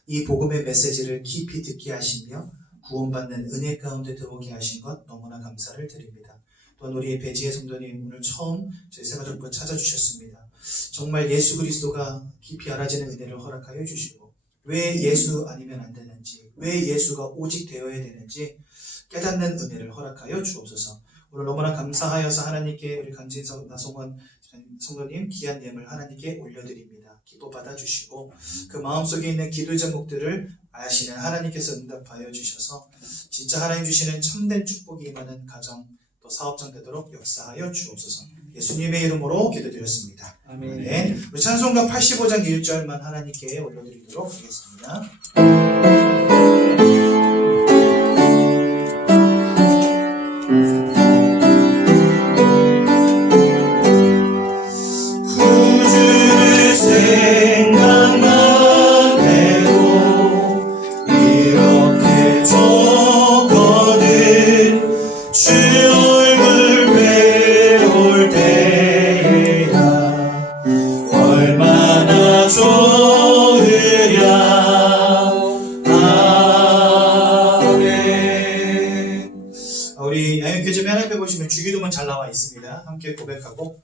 이 복음의 메시지를 깊이 듣게 하시며 구원받는 은혜 가운데 들어오게 하신 것 너무나 감사를 드립니다. 또한 우리 배지혜 성도님 오늘 처음 저희 새가족부 찾아주셨습니다. 정말 예수 그리스도가 깊이 알아지는 은혜를 허락하여 주시고 왜 예수 아니면 안 되는지, 왜 예수가 오직 되어야 되는지 깨닫는 은혜를 허락하여 주옵소서. 오늘 너무나 감사하여서 하나님께 우리 강진성 나성원 성도님 귀한 예물 하나님께 올려드립니다. 기도 받아주시고 그 마음속에 있는 기도 제목들을 아시는 하나님께서 응답하여 주셔서 진짜 하나님 주시는 참된 축복이 임하는 가정 또 사업장 되도록 역사하여 주옵소서. 예수님의 이름으로 기도드렸습니다. 아멘. 네. 우리 찬송가 85장 1절만 하나님께 올려드리도록 하겠습니다. 구주를 생각만 해도 이렇게 좋거든. 주 얼굴 배울 때야 얼마나 좋으랴. 아멘. 우리 양육교집에 하나님께 보시면 주기도문 잘 나와 있습니다. 함께 고백하고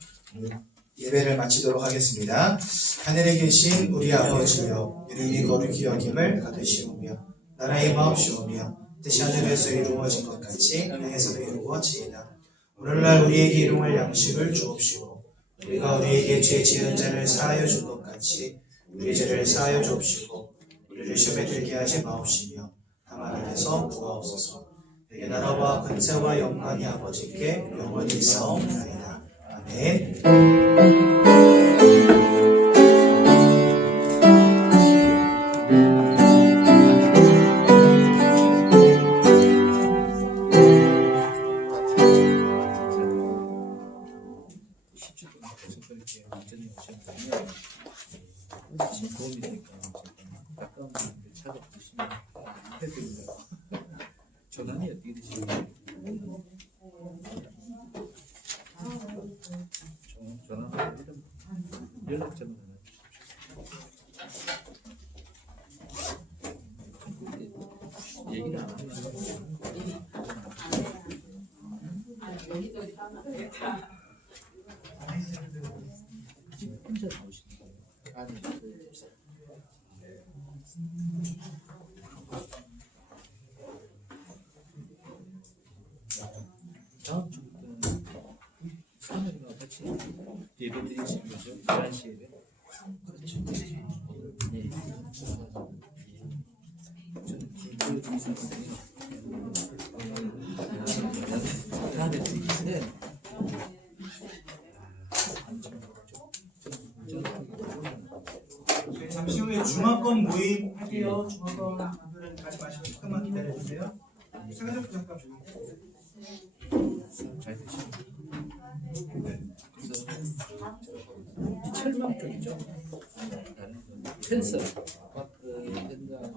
예배를 마치도록 하겠습니다. 하늘에 계신 우리 아버지여, 이름이 거룩히 여김을 받으시오며 나라의 마옵시오며 뜻이 하늘에서 이루어진 것 같이 땅에서도 이루어지이다. 오늘날 우리에게 일용할 양식을 주옵시고 우리가 우리에게 죄 지은 자를 사하여 준 것 같이 우리 죄를 사하여 주옵시고 우리를 시험에 들게 하지 마옵시며 다만 악에서 구하옵소서. 내게 나라와 권세와 영광이 아버지께 영원히 있사옵나이다. 아멘. 도움이 되니까 가까운 분들 찾아주시면 해드립니다. 전화는 어떻게 되시나요? 전화 연락처는 얘기를 안 하면 혼자 나오시는 거예요? 아니 다음 주부터는 사모님과 같이 예배 드리시는 거죠? 11시 예배? 그렇죠. 네. 저는 기도 이사거든요. 다음에 드리시는 잠시 후에 중화권 모임 할게요. 중화권 분들은 가지 마시고 잠깐만 기다려주세요. 생활적 잠깐 주세요. 잘 드시고. 그래서 철망 쪽이죠. 펜서, 마크, 현장,